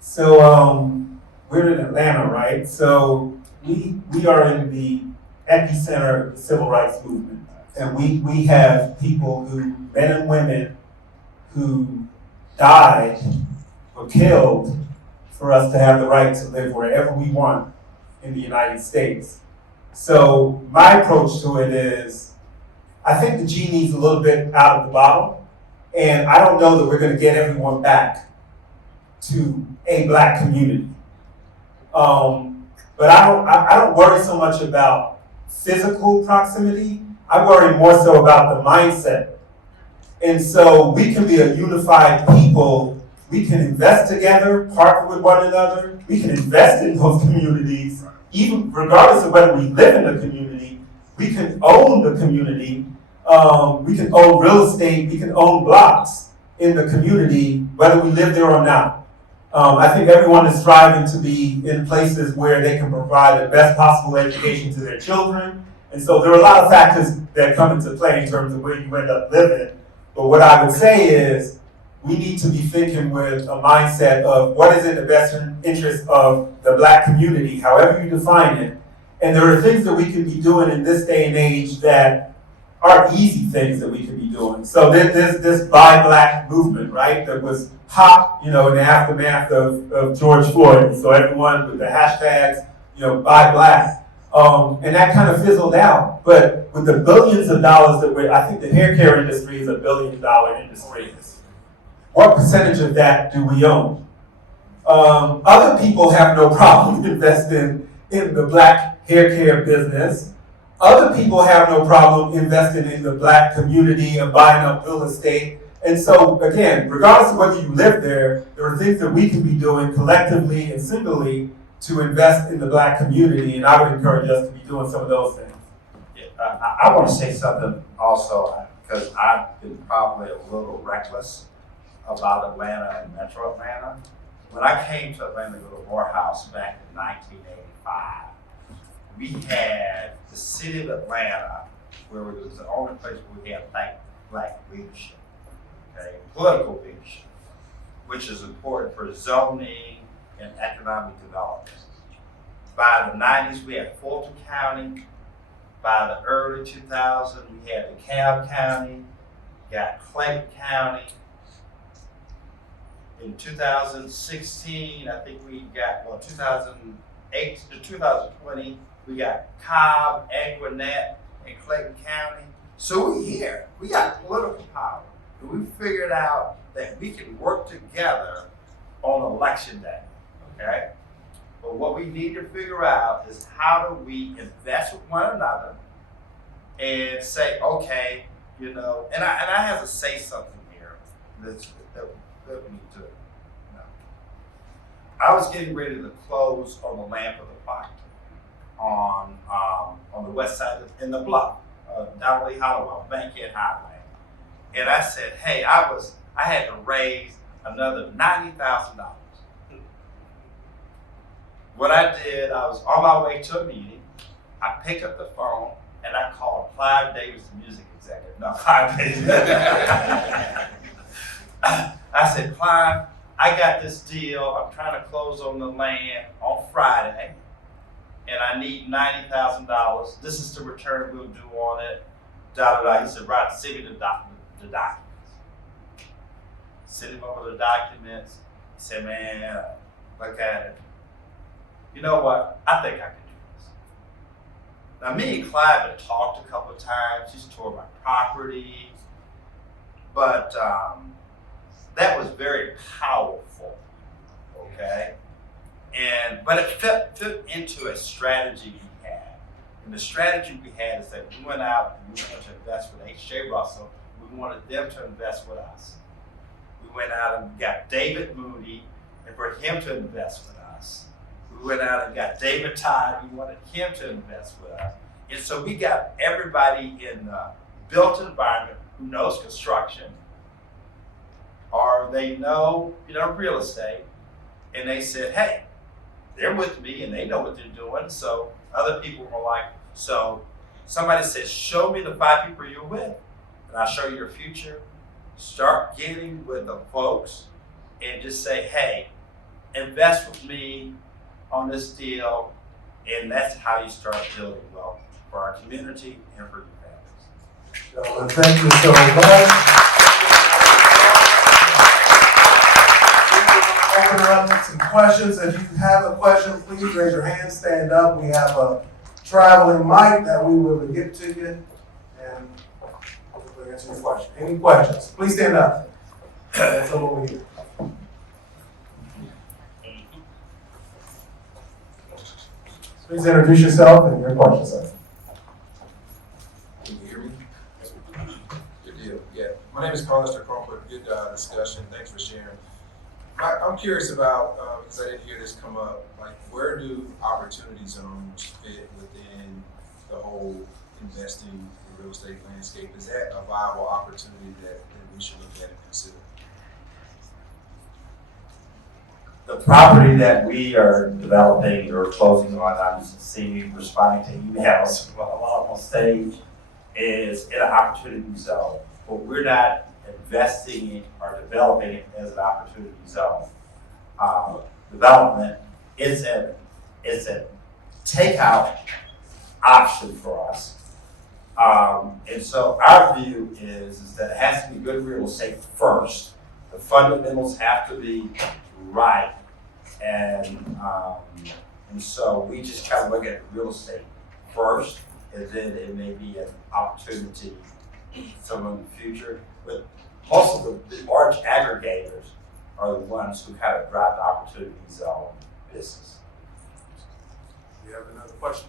So we're in Atlanta, right? So we are in the epicenter of the civil rights movement. And we have people men and women who died or killed for us to have the right to live wherever we want in the United States. So my approach to it is, I think the genie's a little bit out of the bottle, and I don't know that we're gonna get everyone back to a Black community. But I don't worry so much about physical proximity. I worry more so about the mindset. And so we can be a unified people. We can invest together, partner with one another. We can invest in those communities, even regardless of whether we live in the community. We can own the community. We can own real estate. We can own blocks in the community, whether we live there or not. I think everyone is striving to be in places where they can provide the best possible education to their children. And so there are a lot of factors that come into play in terms of where you end up living. But what I would say is we need to be thinking with a mindset of what is in the best interest of the Black community, however you define it. And there are things that we can be doing in this day and age that are easy things that we can be doing. So there's this Buy Black movement, right, that was hot, in the aftermath of George Floyd. So everyone with the hashtags, Buy Black. And that kind of fizzled out. But with the billions of dollars I think the hair care industry is $1 billion industry. What percentage of that do we own? Other people have no problem investing in the Black hair care business. Other people have no problem investing in the Black community and buying up real estate. And so, again, regardless of whether you live there are things that we can be doing collectively and singly to invest in the Black community, and I would encourage us to be doing some of those things. Yeah, I want to say something also, because I've been probably a little reckless about Atlanta and Metro Atlanta. When I came to Atlanta to go to Morehouse back in 1985, we had the city of Atlanta, where it was the only place where we had Black leadership, okay, political leadership, which is important for zoning and economic development. By the 90s, we had Fulton County. By the early 2000s, we had DeKalb County, got Clayton County. In 2016, I think we got, 2008 to 2020, we got Cobb and Gwinnett and Clayton County. So we're here. We got political power. And we figured out that we can work together on election day, okay? But what we need to figure out is how do we invest with one another and say, okay, and I have to say something here that we need to know. I was getting ready to close on the Lamp of the Park on the west side in the block, Donnelly Holloway, Bankhead Highway. And I said, hey, I had to raise another $90,000. What I did, I was on my way to a meeting. I picked up the phone and I called Clyde Davis, the music executive. No, Clyde Davis. I said, Clive, I got this deal. I'm trying to close on the land on Friday, and I need $90,000. This is the return we'll do on it. Da, da, da. He said, Rod, send me the documents. Send him over the documents. He said, man, look at it. You know what? I think I can do this. Now, me and Clive had talked a couple of times. He's toured my property. But that was very powerful, okay? But it fit into a strategy we had. And the strategy we had is that we went out and we wanted to invest with H.J. Russell. We wanted them to invest with us. We went out and got David Moody and for him to invest with us. We went out and got David Todd. We wanted him to invest with us. And so we got everybody in a built environment who knows construction, or they know, real estate, and they said, hey, they're with me and they know what they're doing. So other people were like, so somebody says, show me the 5 people you're with, and I'll show you your future. Start getting with the folks and just say, hey, invest with me on this deal. And that's how you start building wealth for our community and for your families. Gentlemen, thank you so much. Open it up to some questions. If you have a question, please raise your hand, stand up. We have a traveling mic that we will get to you and we'll answer your question. Any questions? Please stand up. That's over here. Please introduce yourself and your question, sir. Can you hear me? Good deal. Yeah. My name is Colliers. Good discussion. Thanks for sharing. I'm curious about, because I didn't hear this come up, like where do opportunity zones fit within the whole investing in real estate landscape? Is that a viable opportunity that we should look at and consider? The property that we are developing or closing on, I'm seeing you responding to emails while on stage, is in an opportunity zone. But we're not investing or developing it as an opportunity zone. Development is a takeout option for us. And so our view is that it has to be good real estate first. The fundamentals have to be right, and so we just kind of look at real estate first, and then it may be an opportunity some in the future. But most of the large aggregators are the ones who kind of drive the opportunity zone business. You have another question?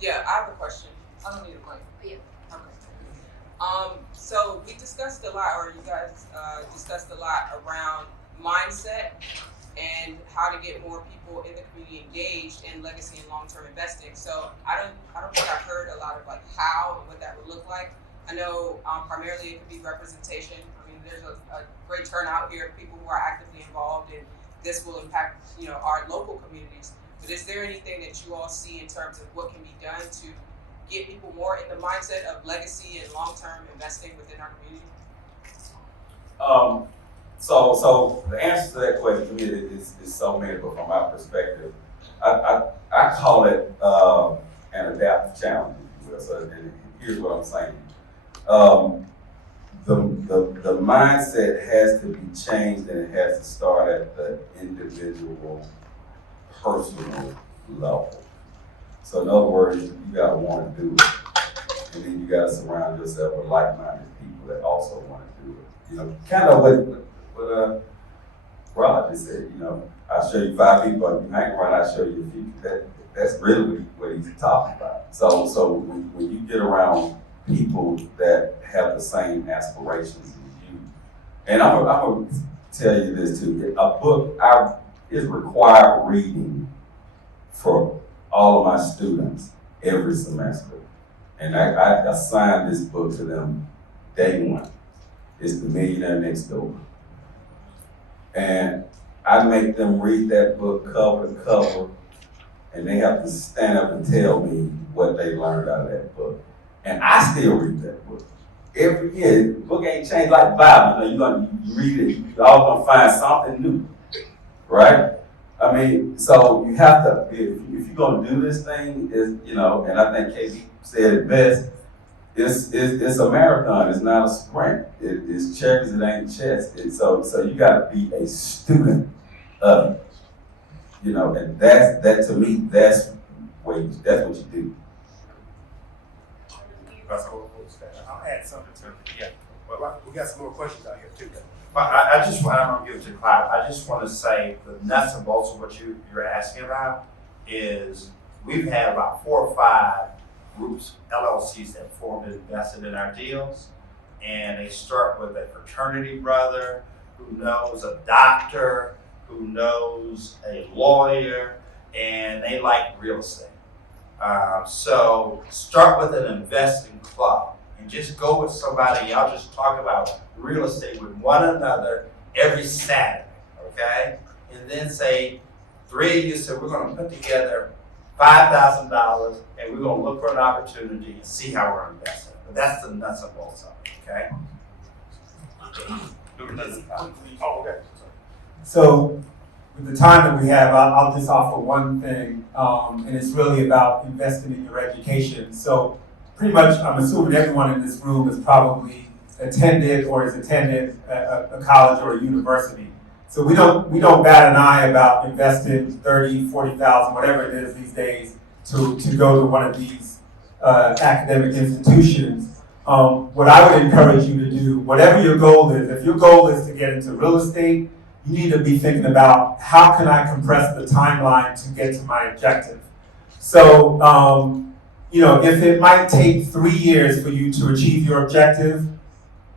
Yeah, I have a question. I don't need a mic. Yeah. Okay. So we discussed a lot, or you guys discussed a lot around mindset and how to get more people in the community engaged in legacy and long-term investing. So I don't think I've heard a lot of like how and what that would look like. I know primarily it could be representation. I mean, there's a great turnout here of people who are actively involved, and this will impact our local communities. But is there anything that you all see in terms of what can be done to get people more in the mindset of legacy and long-term investing within our community? So the answer to that question to me is so many, but from my perspective, I call it an adaptive challenge, if you will. So here's what I'm saying. The mindset has to be changed, and it has to start at the individual, personal level. So in other words, you gotta want to do it, and then you gotta surround yourself with like-minded people that also want to do it. Kind of what Rod just said. I'll show you 5 people, you hang around, I'll show you a few. That's really what he's talking about. So when you get around people that have the same aspirations as you, and I'm gonna tell you this too. A book is required reading for all of my students every semester. And I assign this book to them day one. It's The Millionaire Next Door. And I make them read that book cover to cover, and they have to stand up and tell me what they learned out of that book. And I still read that book. Every year, the book ain't changed like the Bible. You read it, you're all gonna find something new, right? I mean, so you have to, if you're gonna do this thing, and I think Casey said it best, it's a marathon, it's not a sprint. It's checkers, it ain't chess. So you gotta be a student of it. And that to me, that's what you do. I'll add something to it. Yeah. Well, we got some more questions out here too. Well, I'm gonna give it to Clive. I just want to say the nuts and bolts of what you're asking about is we've had about 4 or 5 groups, LLCs that formed and invested in our deals, and they start with a fraternity brother who knows a doctor, who knows a lawyer, and they like real estate. So start with an investing club and just go with somebody. Y'all just talk about real estate with one another every Saturday, okay? And then say 3 of you said we're going to put together $5,000 and we're going to look for an opportunity and see how we're investing. But that's the nuts and bolts of it, okay? Oh, okay. So, with the time that we have, I'll just offer one thing, and it's really about investing in your education. So, pretty much, I'm assuming everyone in this room has probably attended or has attended a college or a university. So we don't bat an eye about investing 30, 40,000, whatever it is these days, to go to one of these academic institutions. What I would encourage you to do, whatever your goal is, if your goal is to get into real estate, you need to be thinking about how can I compress the timeline to get to my objective. So, if it might take 3 years for you to achieve your objective,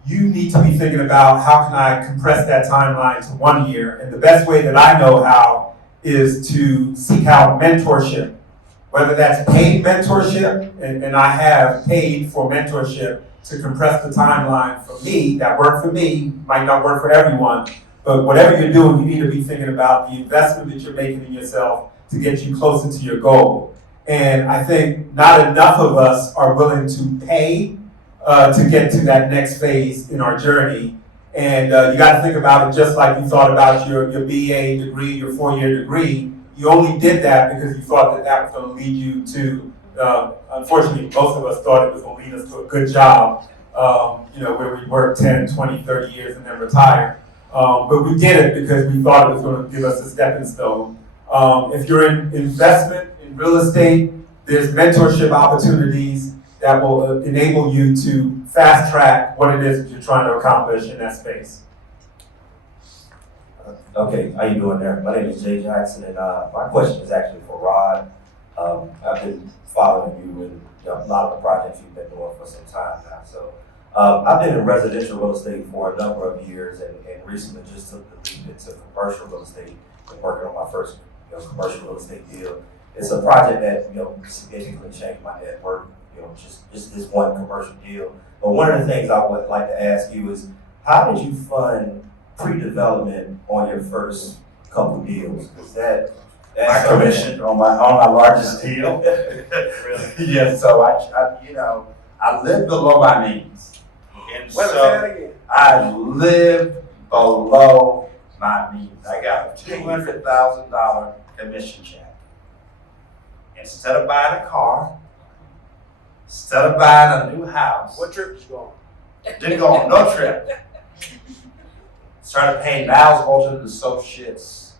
you need to be thinking about how can I compress that timeline to 1 year. And the best way that I know how is to seek out mentorship, whether that's paid mentorship, and I have paid for mentorship to compress the timeline for me, that worked for me, might not work for everyone. But whatever you're doing, you need to be thinking about the investment that you're making in yourself to get you closer to your goal. And I think not enough of us are willing to pay to get to that next phase in our journey. And you got to think about it just like you thought about your BA degree, your 4-year degree. You only did that because you thought that that was going to lead you to, unfortunately, most of us thought it was going to lead us to a good job, where we work 10, 20, 30 years and then retire. But we did it because we thought it was going to give us a stepping stone. If you're in investment in real estate, there's mentorship opportunities that will enable you to fast track what it is that you're trying to accomplish in that space. Okay, how you doing there? My name is Jay Jackson, and my question is actually for Rod. I've been following you in a lot of the projects you've been doing for some time now. So I've been in residential real estate for a number of years, and recently just took the leap into commercial real estate and working on my first commercial real estate deal. It's a project that significantly changed my net worth. Just this one commercial deal. But one of the things I would like to ask you is, how did you fund pre-development on your first couple deals? Because that's my commission on my largest deal. Really? Yeah. So I lived below my means, and so I lived below my means. I got a $200,000 commission check. Instead of buying a car, instead of buying a new house. What trip did you go on? Didn't go on no trip. Started paying Niles Bolton Associates,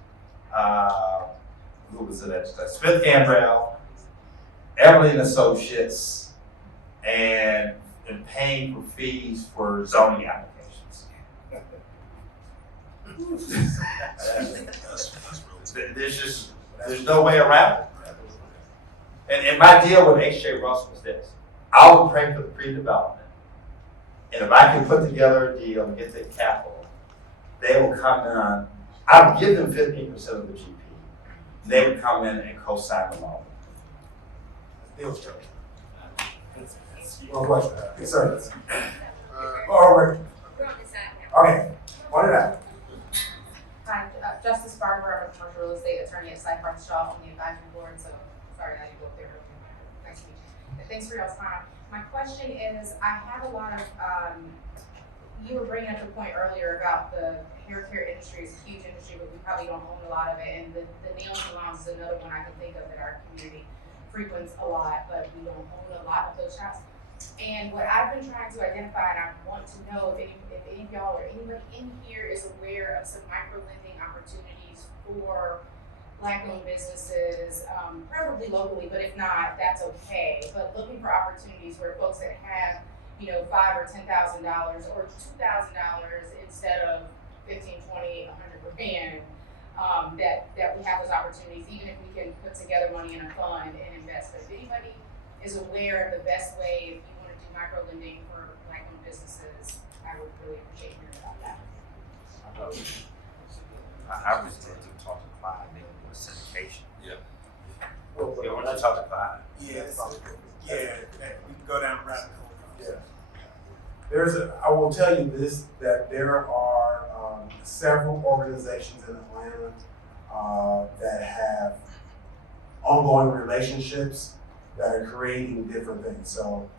who was it at? Smith Gambrell, Everly and Associates, and paying for fees for zoning applications. There's no way around it. And my deal with H.J. Russell was this: I would pray for the pre-development, and if I can put together a deal and get the capital, they will come in. I would give them 15% of the GP. They would come in and co-sign the loan. Deal structure. One question. Yes, sir. Over. Okay. One at a time. Hi, Justice Barber. I'm a commercial real estate attorney at Slaton Shaw on the advisory board. So sorry I didn't go up there. Nice to meet you. Thanks for y'all's time. My question is, I have a lot of, you were bringing up the point earlier about the hair care industry is a huge industry, but we probably don't own a lot of it. And the nail salons is another one I can think of that our community frequents a lot, but we don't own a lot of those shops. And what I've been trying to identify, and I want to know if any of y'all or anybody in here is aware of some micro lending opportunities for Black-owned businesses, preferably locally, but if not, that's okay. But looking for opportunities where folks that have, $5,000 or $10,000 or $2,000 instead of 15, 20, 100 grand, that we have those opportunities, even if we can put together money in a fund and invest. But if anybody is aware of the best way, if you want to do micro lending for Black-owned businesses, I would really appreciate hearing about that. I was going to talk to Clyde, maybe with syndication. Yeah. You want to talk to Clyde? Yes. Yeah, we can go down rabbit hole. Yeah. I will tell you this, that there are several organizations in Atlanta that have ongoing relationships that are creating different things. So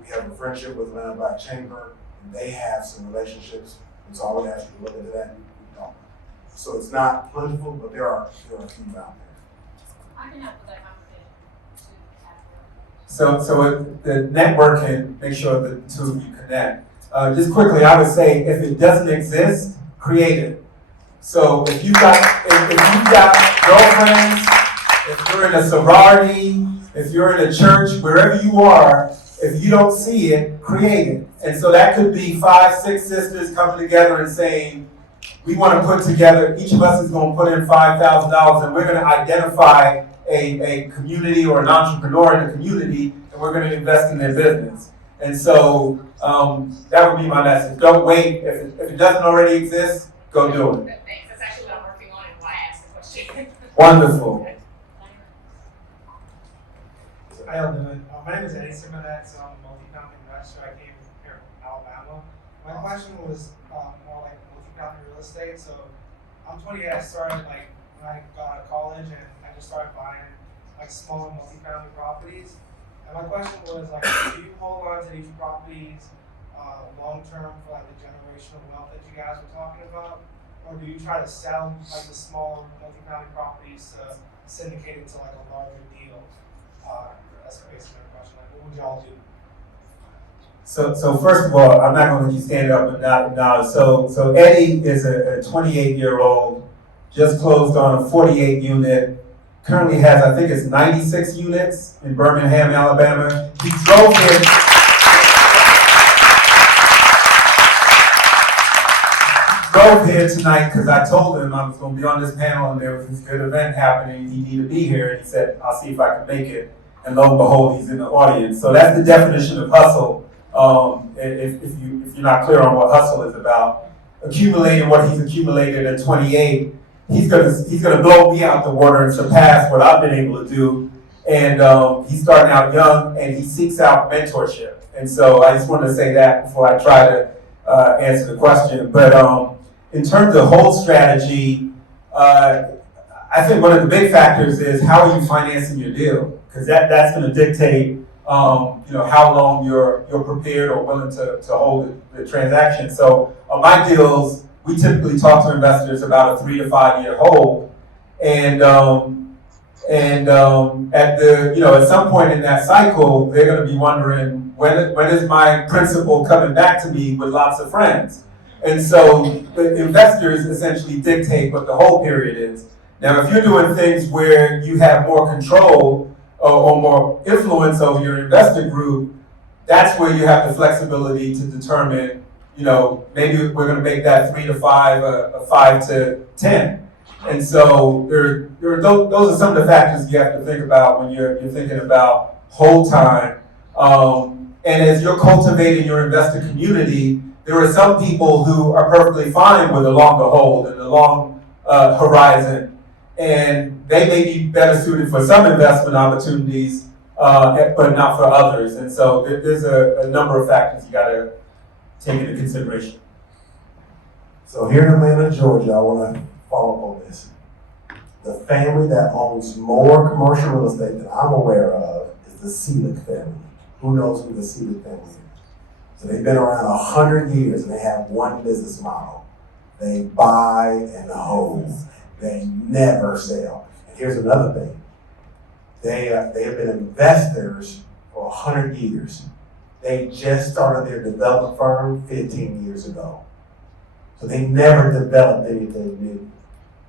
we have a friendship with Atlanta Black Chamber, and they have some relationships, and so I would ask you to look into that. So it's not plentiful, but there are a few out there. I can help with that conversation. So the networking, make sure the two of you connect. Just quickly, I would say if it doesn't exist, create it. So if you got girlfriends, if you're in a sorority, if you're in a church, wherever you are, if you don't see it, create it. And so that could be 5, 6 sisters coming together and saying, we want to put together, each of us is going to put in $5,000 and we're going to identify a community or an entrepreneur in the community and we're going to invest in their business. And so that would be my message. Don't wait. If it doesn't already exist, go do it. Thanks. That's actually what I'm working on and why I asked the question. Wonderful. How y'all doing? My name is Eddie Simonet. I'm a multifamily investor. I came here from Alabama. My question was more like multifamily real estate. So I'm 28. I started when I got out of college, and I just started buying smaller multifamily properties. And my question was do you hold on to these properties long term for the generational wealth that you guys were talking about, or do you try to sell the small multifamily properties to syndicate into a larger deal? That's basically my question. What would y'all do? So first of all, I'm not going to let you stand up and not acknowledge. So Eddie is a 28-year-old, just closed on a 48 unit, currently has, I think it's 96 units in Birmingham, Alabama. He drove here tonight because I told him I was going to be on this panel and there was this good event happening. He needed to be here. And he said, I'll see if I can make it. And lo and behold, he's in the audience. So that's the definition of hustle. If you're not clear on what hustle is about, accumulating what he's accumulated at 28, he's gonna blow me out the water and surpass what I've been able to do. And he's starting out young, and he seeks out mentorship. And so I just wanted to say that before I try to answer the question. But in terms of hold strategy, I think one of the big factors is how are you financing your deal? Because that's going to dictate, how long you're prepared or willing to hold the transaction. So on my deals, we typically talk to investors about a 3 to 5 year hold, and at some point in that cycle, they're going to be wondering when is my principal coming back to me with lots of friends. And so the investors essentially dictate what the hold period is. Now, if you're doing things where you have more control or more influence over your investor group, that's where you have the flexibility to determine, maybe we're going to make that 3 to 5 a 5 to 10. And so those are some of the factors you have to think about when you're thinking about hold time. And as you're cultivating your investor community, there are some people who are perfectly fine with a longer hold and a long horizon. And they may be better suited for some investment opportunities, but not for others. And so there's a number of factors you got to take into consideration. So here in Atlanta, Georgia, I want to follow up on this. The family that owns more commercial real estate that I'm aware of is the Seelig family. Who knows who the Seelig family is? So they've been around 100 years and they have one business model. They buy and hold. They never sell. And here's another thing. They have been investors for 100 years. They just started their development firm 15 years ago. So they never developed anything new,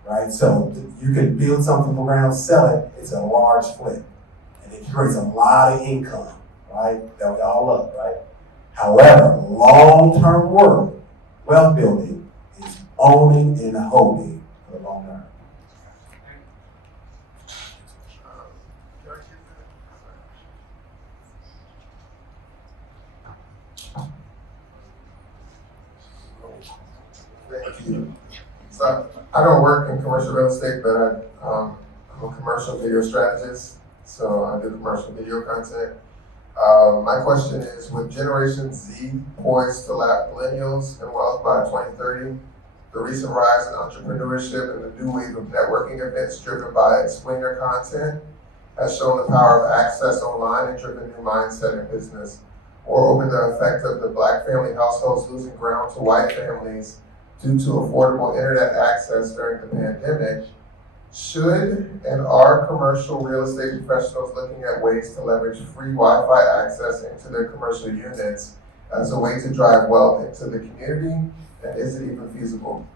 right? So you can build something from the ground, sell it, it's a large flip. And it creates a lot of income, right? They'll be all up, right? However, long-term work, wealth building, is owning and holding for the long term. Thank you. So I don't work in commercial real estate, but I'm a commercial video strategist. so I do commercial video content. My question is, with Generation Z poised to lap millennials in wealth by 2030, the recent rise in entrepreneurship and the new wave of networking events driven by explainer content has shown the power of access online and driven new mindset in business. Moreover, the effect of the Black family households losing ground to white families due to affordable internet access during the pandemic, should and are commercial real estate professionals looking at ways to leverage free Wi-Fi access into their commercial units as a way to drive wealth into the community? And is it even feasible?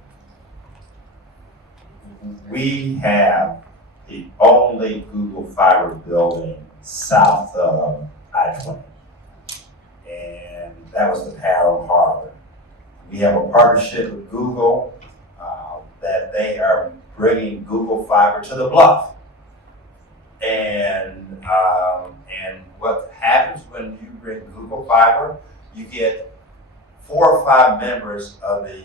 We have the only Google Fiber building south of I-20. And that was the Harold Harbor. We have a partnership with Google that they are bringing Google Fiber to the Bluff. And what happens when you bring Google Fiber, you get 4 or 5 members of the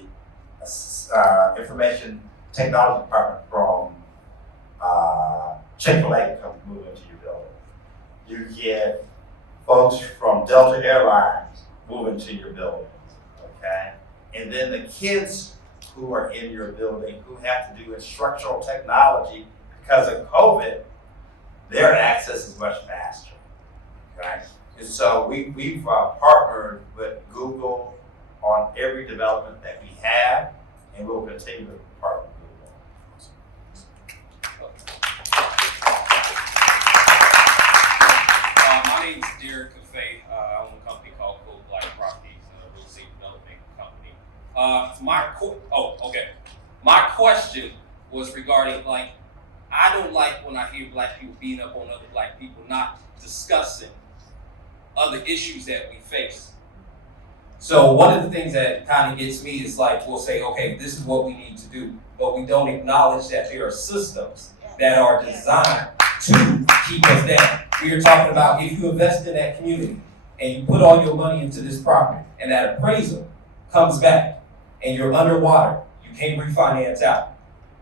information technology department from Chick-fil-A come move into your building. You get folks from Delta Airlines move into your building, okay? And then the kids who are in your building who have to do instructional technology because of COVID, their access is much faster, okay? And so we've partnered with Google on every development that we have, and we'll continue to partner with Google. My name is Derek Cafe. I own a company called Cold Black Properties, a real estate development company. My question was regarding, like, I don't like when I hear black people beating up on other black people, not discussing other issues that we face. So one of the things that kind of gets me is like, we'll say, okay, this is what we need to do, but we don't acknowledge that there are systems that are designed to keep us down. We are talking about if you invest in that community and you put all your money into this property and that appraisal comes back and you're underwater, you can't refinance out.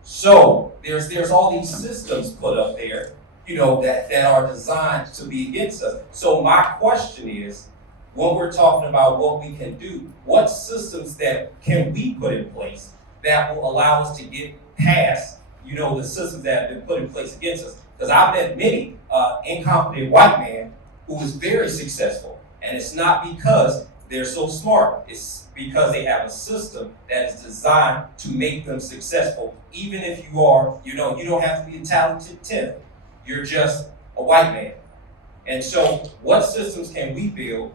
So there's all these systems put up there, you know, that are designed to be against us. So my question is, when we're talking about what we can do, what systems that can we put in place that will allow us to get past, you know, the systems that have been put in place against us? Because I've met many incompetent white men who is very successful, and it's not because they're so smart. It's because they have a system that is designed to make them successful. Even if you are, you know, you don't have to be a talented 10. You're just a white man. And so what systems can we build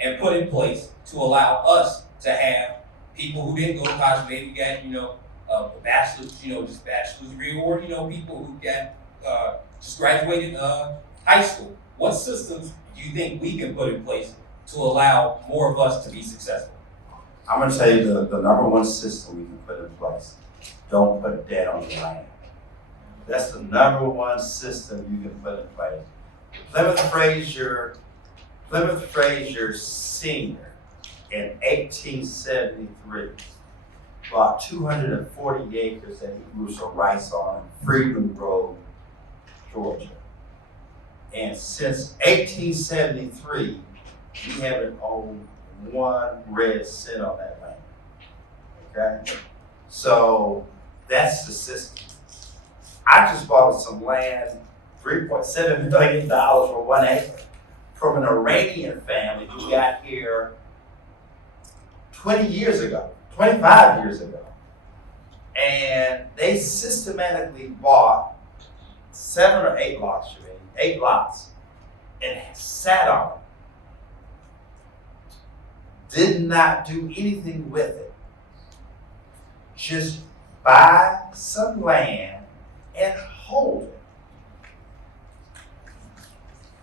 and put in place to allow us to have people who didn't go to college, maybe got, you know, a bachelor's, you know, just bachelor's degree, or, you know, people who got just graduated high school. What systems do you think we can put in place to allow more of us to be successful? I'm gonna tell you the number one system we can put in place. Don't put debt on the land. That's the number one system you can put in place. Plymouth Frazier Sr. in 1873 bought 240 acres that he grew some rice on in Freeman Road, Georgia. And since 1873, we haven't owned 1 red cent on that land, okay? So that's the system. I just bought some land, $3.7 million for 1 acre from an Iranian family who got here 20 years ago, 25 years ago. And they systematically bought 7 or 8 lots, 8 lots, and sat on them. Did not do anything with it. Just buy some land and hold it.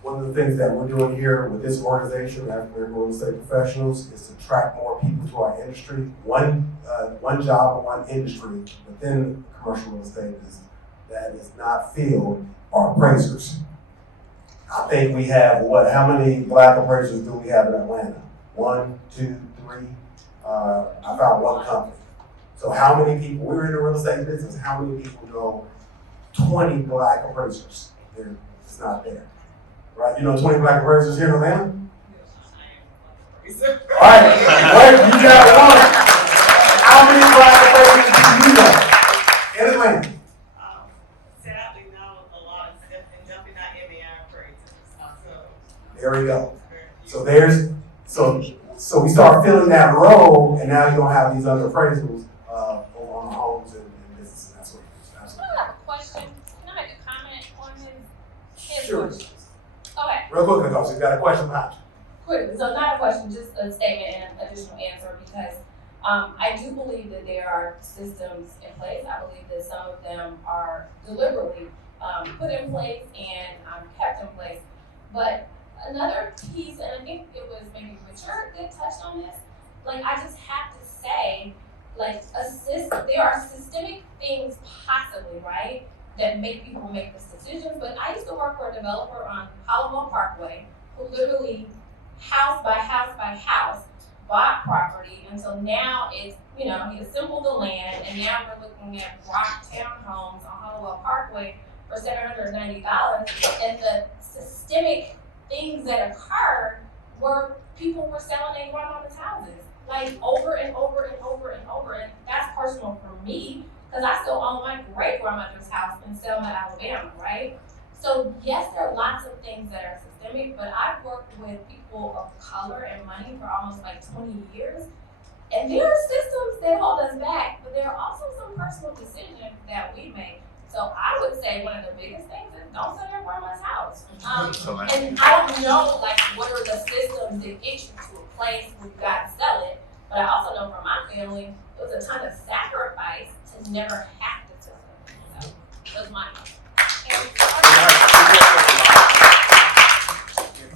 One of the things that we're doing here with this organization, African American Real Estate Professionals, is to attract more people to our industry. One job or one industry within commercial real estate that is not filled are appraisers. I think we have how many black appraisers do we have in Atlanta? 1, 2, 3. I found 1 company. So how many people, we're in the real estate business, how many people know 20 black appraisers? They're It's not there. Right? You know 20 black appraisers here in Atlanta? All right, wait, you got one. How many black appraisers do you know in Atlanta? Sadly, not a lot, and definitely not MAI appraisers. There we go. So we start filling that role, and now you don't have these other appraisals over on the homes and businesses and that sort of thing. I have a question. Can I make a comment on his Sure. questions? Okay. Real quick, because you've got a question behind you. Quick, so not a question, just a statement and additional answer, because I do believe that there are systems in place. I believe that some of them are deliberately put in place and kept in place. But another piece, and I think it was maybe Richard that touched on this, like I just have to say, like there are systemic things possibly, right, that make people make this decision. But I used to work for a developer on Hollowell Parkway who literally house by house by house bought property, and so now it's, he assembled the land, and now we're looking at rock townhomes on Hollowell Parkway for $790, and the systemic things that occurred were people were selling their grandmother's houses, like over and over and over and over, and that's personal for me, because I still own my great-grandmother's house in Selma, Alabama, right? So yes, there are lots of things that are systemic, but I've worked with people of color and money for almost like 20 years. And there are systems that hold us back, but there are also some personal decisions that we make. So I would say one of the biggest things is don't sell your grandma's house. And I don't know what are the systems that get you to a place where you got to sell it, but I also know from my family, it was a ton of sacrifice to never have to sell it. So that's my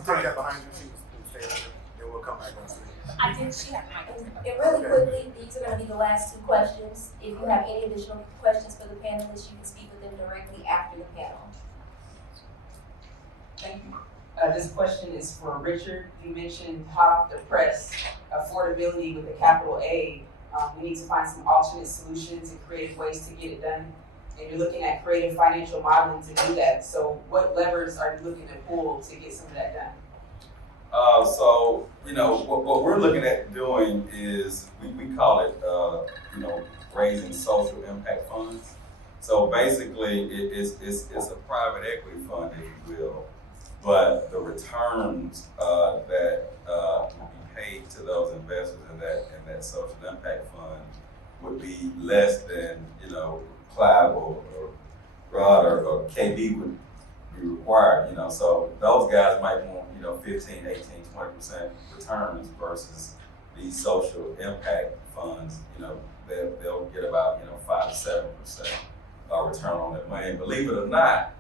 Take that behind you, she can stay there, then we'll come back on stage. I think she had my And really quickly, these are going to be the last two questions. If you have any additional questions for the panelists, you can speak with them directly after the panel. Thank you. This question is for Richard. You mentioned hot off the press affordability with a capital A. We need to find some alternate solutions and creative ways to get it done. And you're looking at creative financial modeling to do that. So what levers are you looking to pull to get some of that done? So, what we're looking at doing is, we call it, raising social impact funds. So basically, it's a private equity fund, if you will, but the returns that will be paid to those investors in that social impact fund would be less than, Clive or Rod or KB would be required, so those guys might want, 15, 18, 20% returns versus these social impact funds, they'll get about, 5 to 7% return on that money. And believe it or not,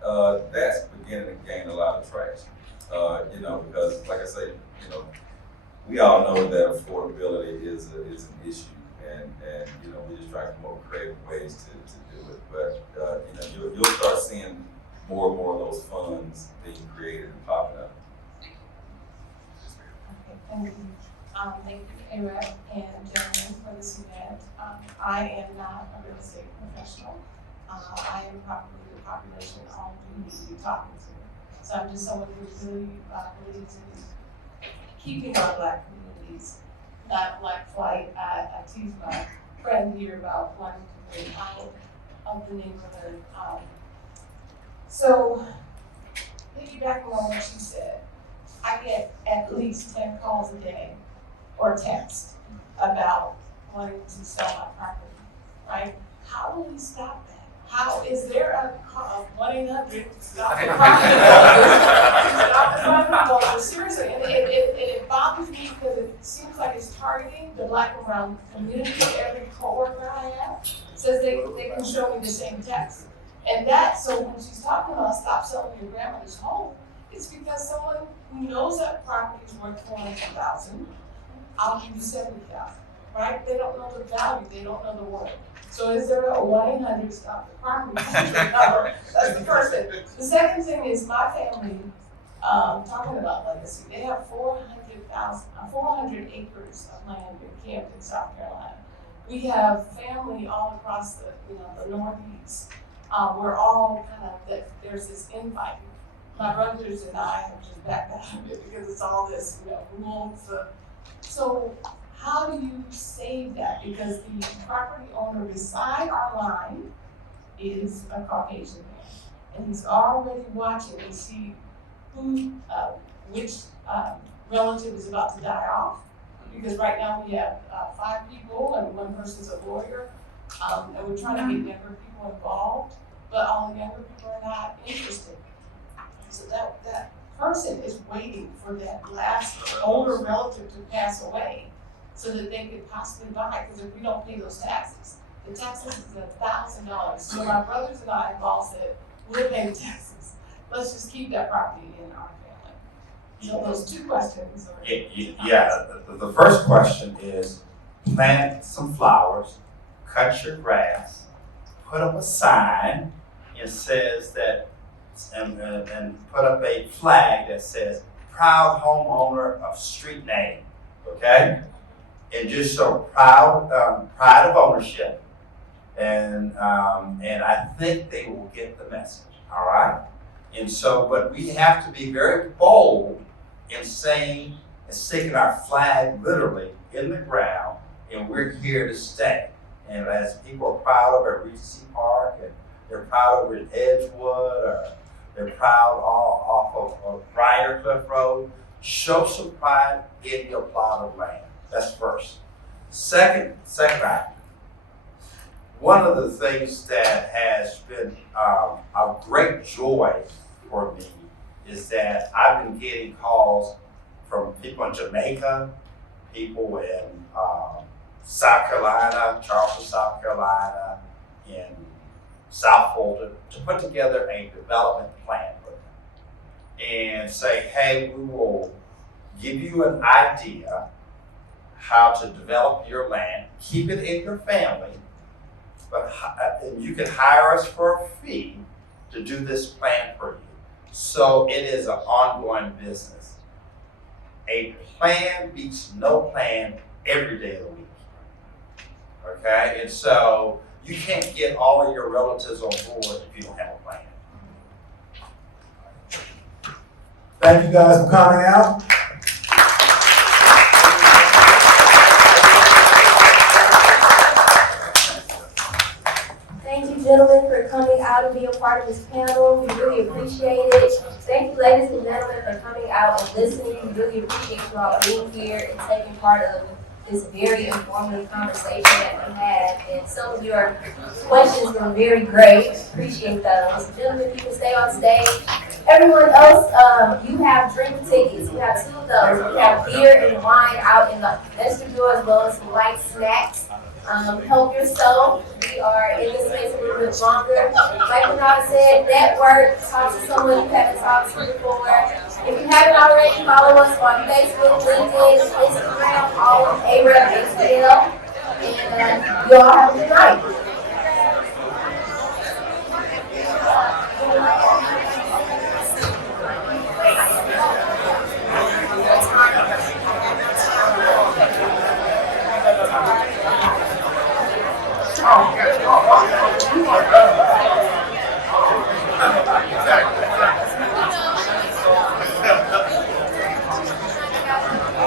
that's beginning to gain a lot of traction, because like I say, we all know that affordability is an issue, and we're just trying to come up with creative ways to do it. But you'll start seeing more and more of those funds being created and popping up. Thank you. Thank you, AAREP and gentlemen, for this event. I am not a real estate professional. I am probably the population all we need to be talking to. So I'm just someone who really believes in keeping our Black communities, not Black flight. I tease my friend here about wanting to bring out of the neighborhood. So, piggybacking on what she said, I get at least 10 calls a day or text about wanting to sell my property, right? How do we stop that? How is there a 1-800 stop the property? Stop the property. Seriously, and it bothers me because it seems like it's targeting the Black and brown community. Every coworker I have says they can show me the same text. And so when she's talking about stop selling your grandmother's home, it's because someone who knows that property is worth $400,000, I'll give you $70,000, right? They don't know the value, they don't know the worth. So is there a 1-800 stop the property number? That's the first thing. The second thing is my family, talking about legacy, they have 400 acres of land in Camden, South Carolina. We have family all across the Northeast. We're all there's this invite my brothers and I have just backed out of it because it's all this, rules. So how do you save that? Because the property owner beside our line is a Caucasian man, and he's already watching to see which relative is about to die off. Because right now we have 5 people and one person's a lawyer, and we're trying to get younger people involved, but all the younger people are not interested. So that person is waiting for that last older relative to pass away so that they could possibly buy, because if we don't pay those taxes, the taxes is $1,000. So my brothers and I have all said, we'll pay the taxes. Let's just keep that property in our family. So those 2 questions are. Yeah, the first question is plant some flowers, cut your grass, put up a sign and says that, and put up a flag that says proud homeowner of street name, okay? And just show pride of ownership. And I think they will get the message, all right? And so, but we have to be very bold in saying, and sticking our flag literally in the ground, and we're here to stay. And as people are proud of at Regency Park, and they're proud over at Edgewood, or they're proud off of Briarcliff Road, show some pride in your plot of land. That's first. Second item. One of the things that has been a great joy for me is that I've been getting calls from people in Jamaica, people in South Carolina, Charleston, South Carolina, in South Fulton, to put together a development plan for them and say, hey, we will give you an idea how to develop your land, keep it in your family, but you can hire us for a fee to do this plan for you. So it is an ongoing business. A plan beats no plan every day of the week. Okay, and so you can't get all of your relatives on board if you don't have a plan. Thank you guys for coming out. Thank you, gentlemen, for coming out and being a part of this panel. We really appreciate it. Thank you, ladies and gentlemen, for coming out and listening. We really appreciate you all being here and taking part of this very informative conversation that we had. And some of your questions were very great. Appreciate those. Gentlemen, you can stay on stage. Everyone else, you have drink tickets. You have 2 of those. We have beer and wine out in the vestibule as well as some light snacks. Help yourself. We are in this space a little bit longer. Like Rod said, network, talk to someone you haven't talked to before. If you haven't already, follow us on Facebook, LinkedIn, Instagram, all of AAREP ATL. And you all have a good night.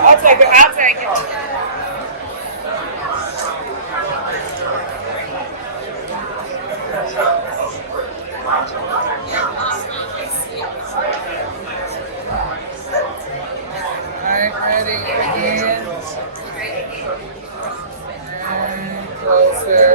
I'll take it. I'll take it. Alright, ready again. And closer.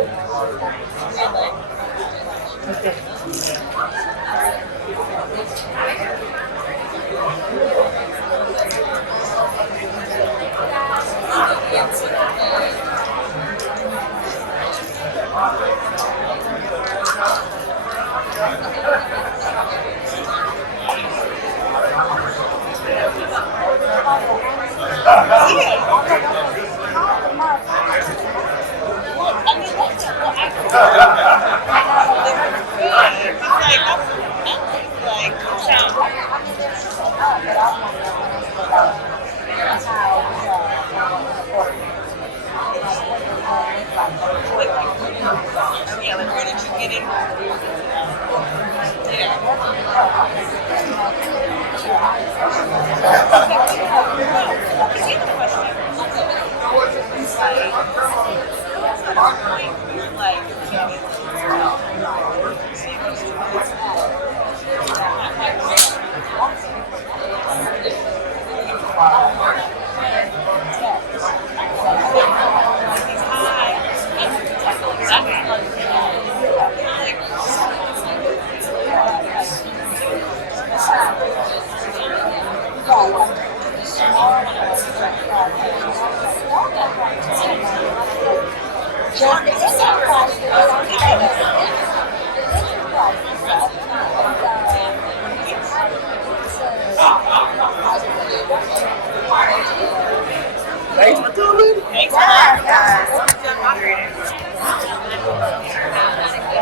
Like, Thanks for coming. Thanks for having us.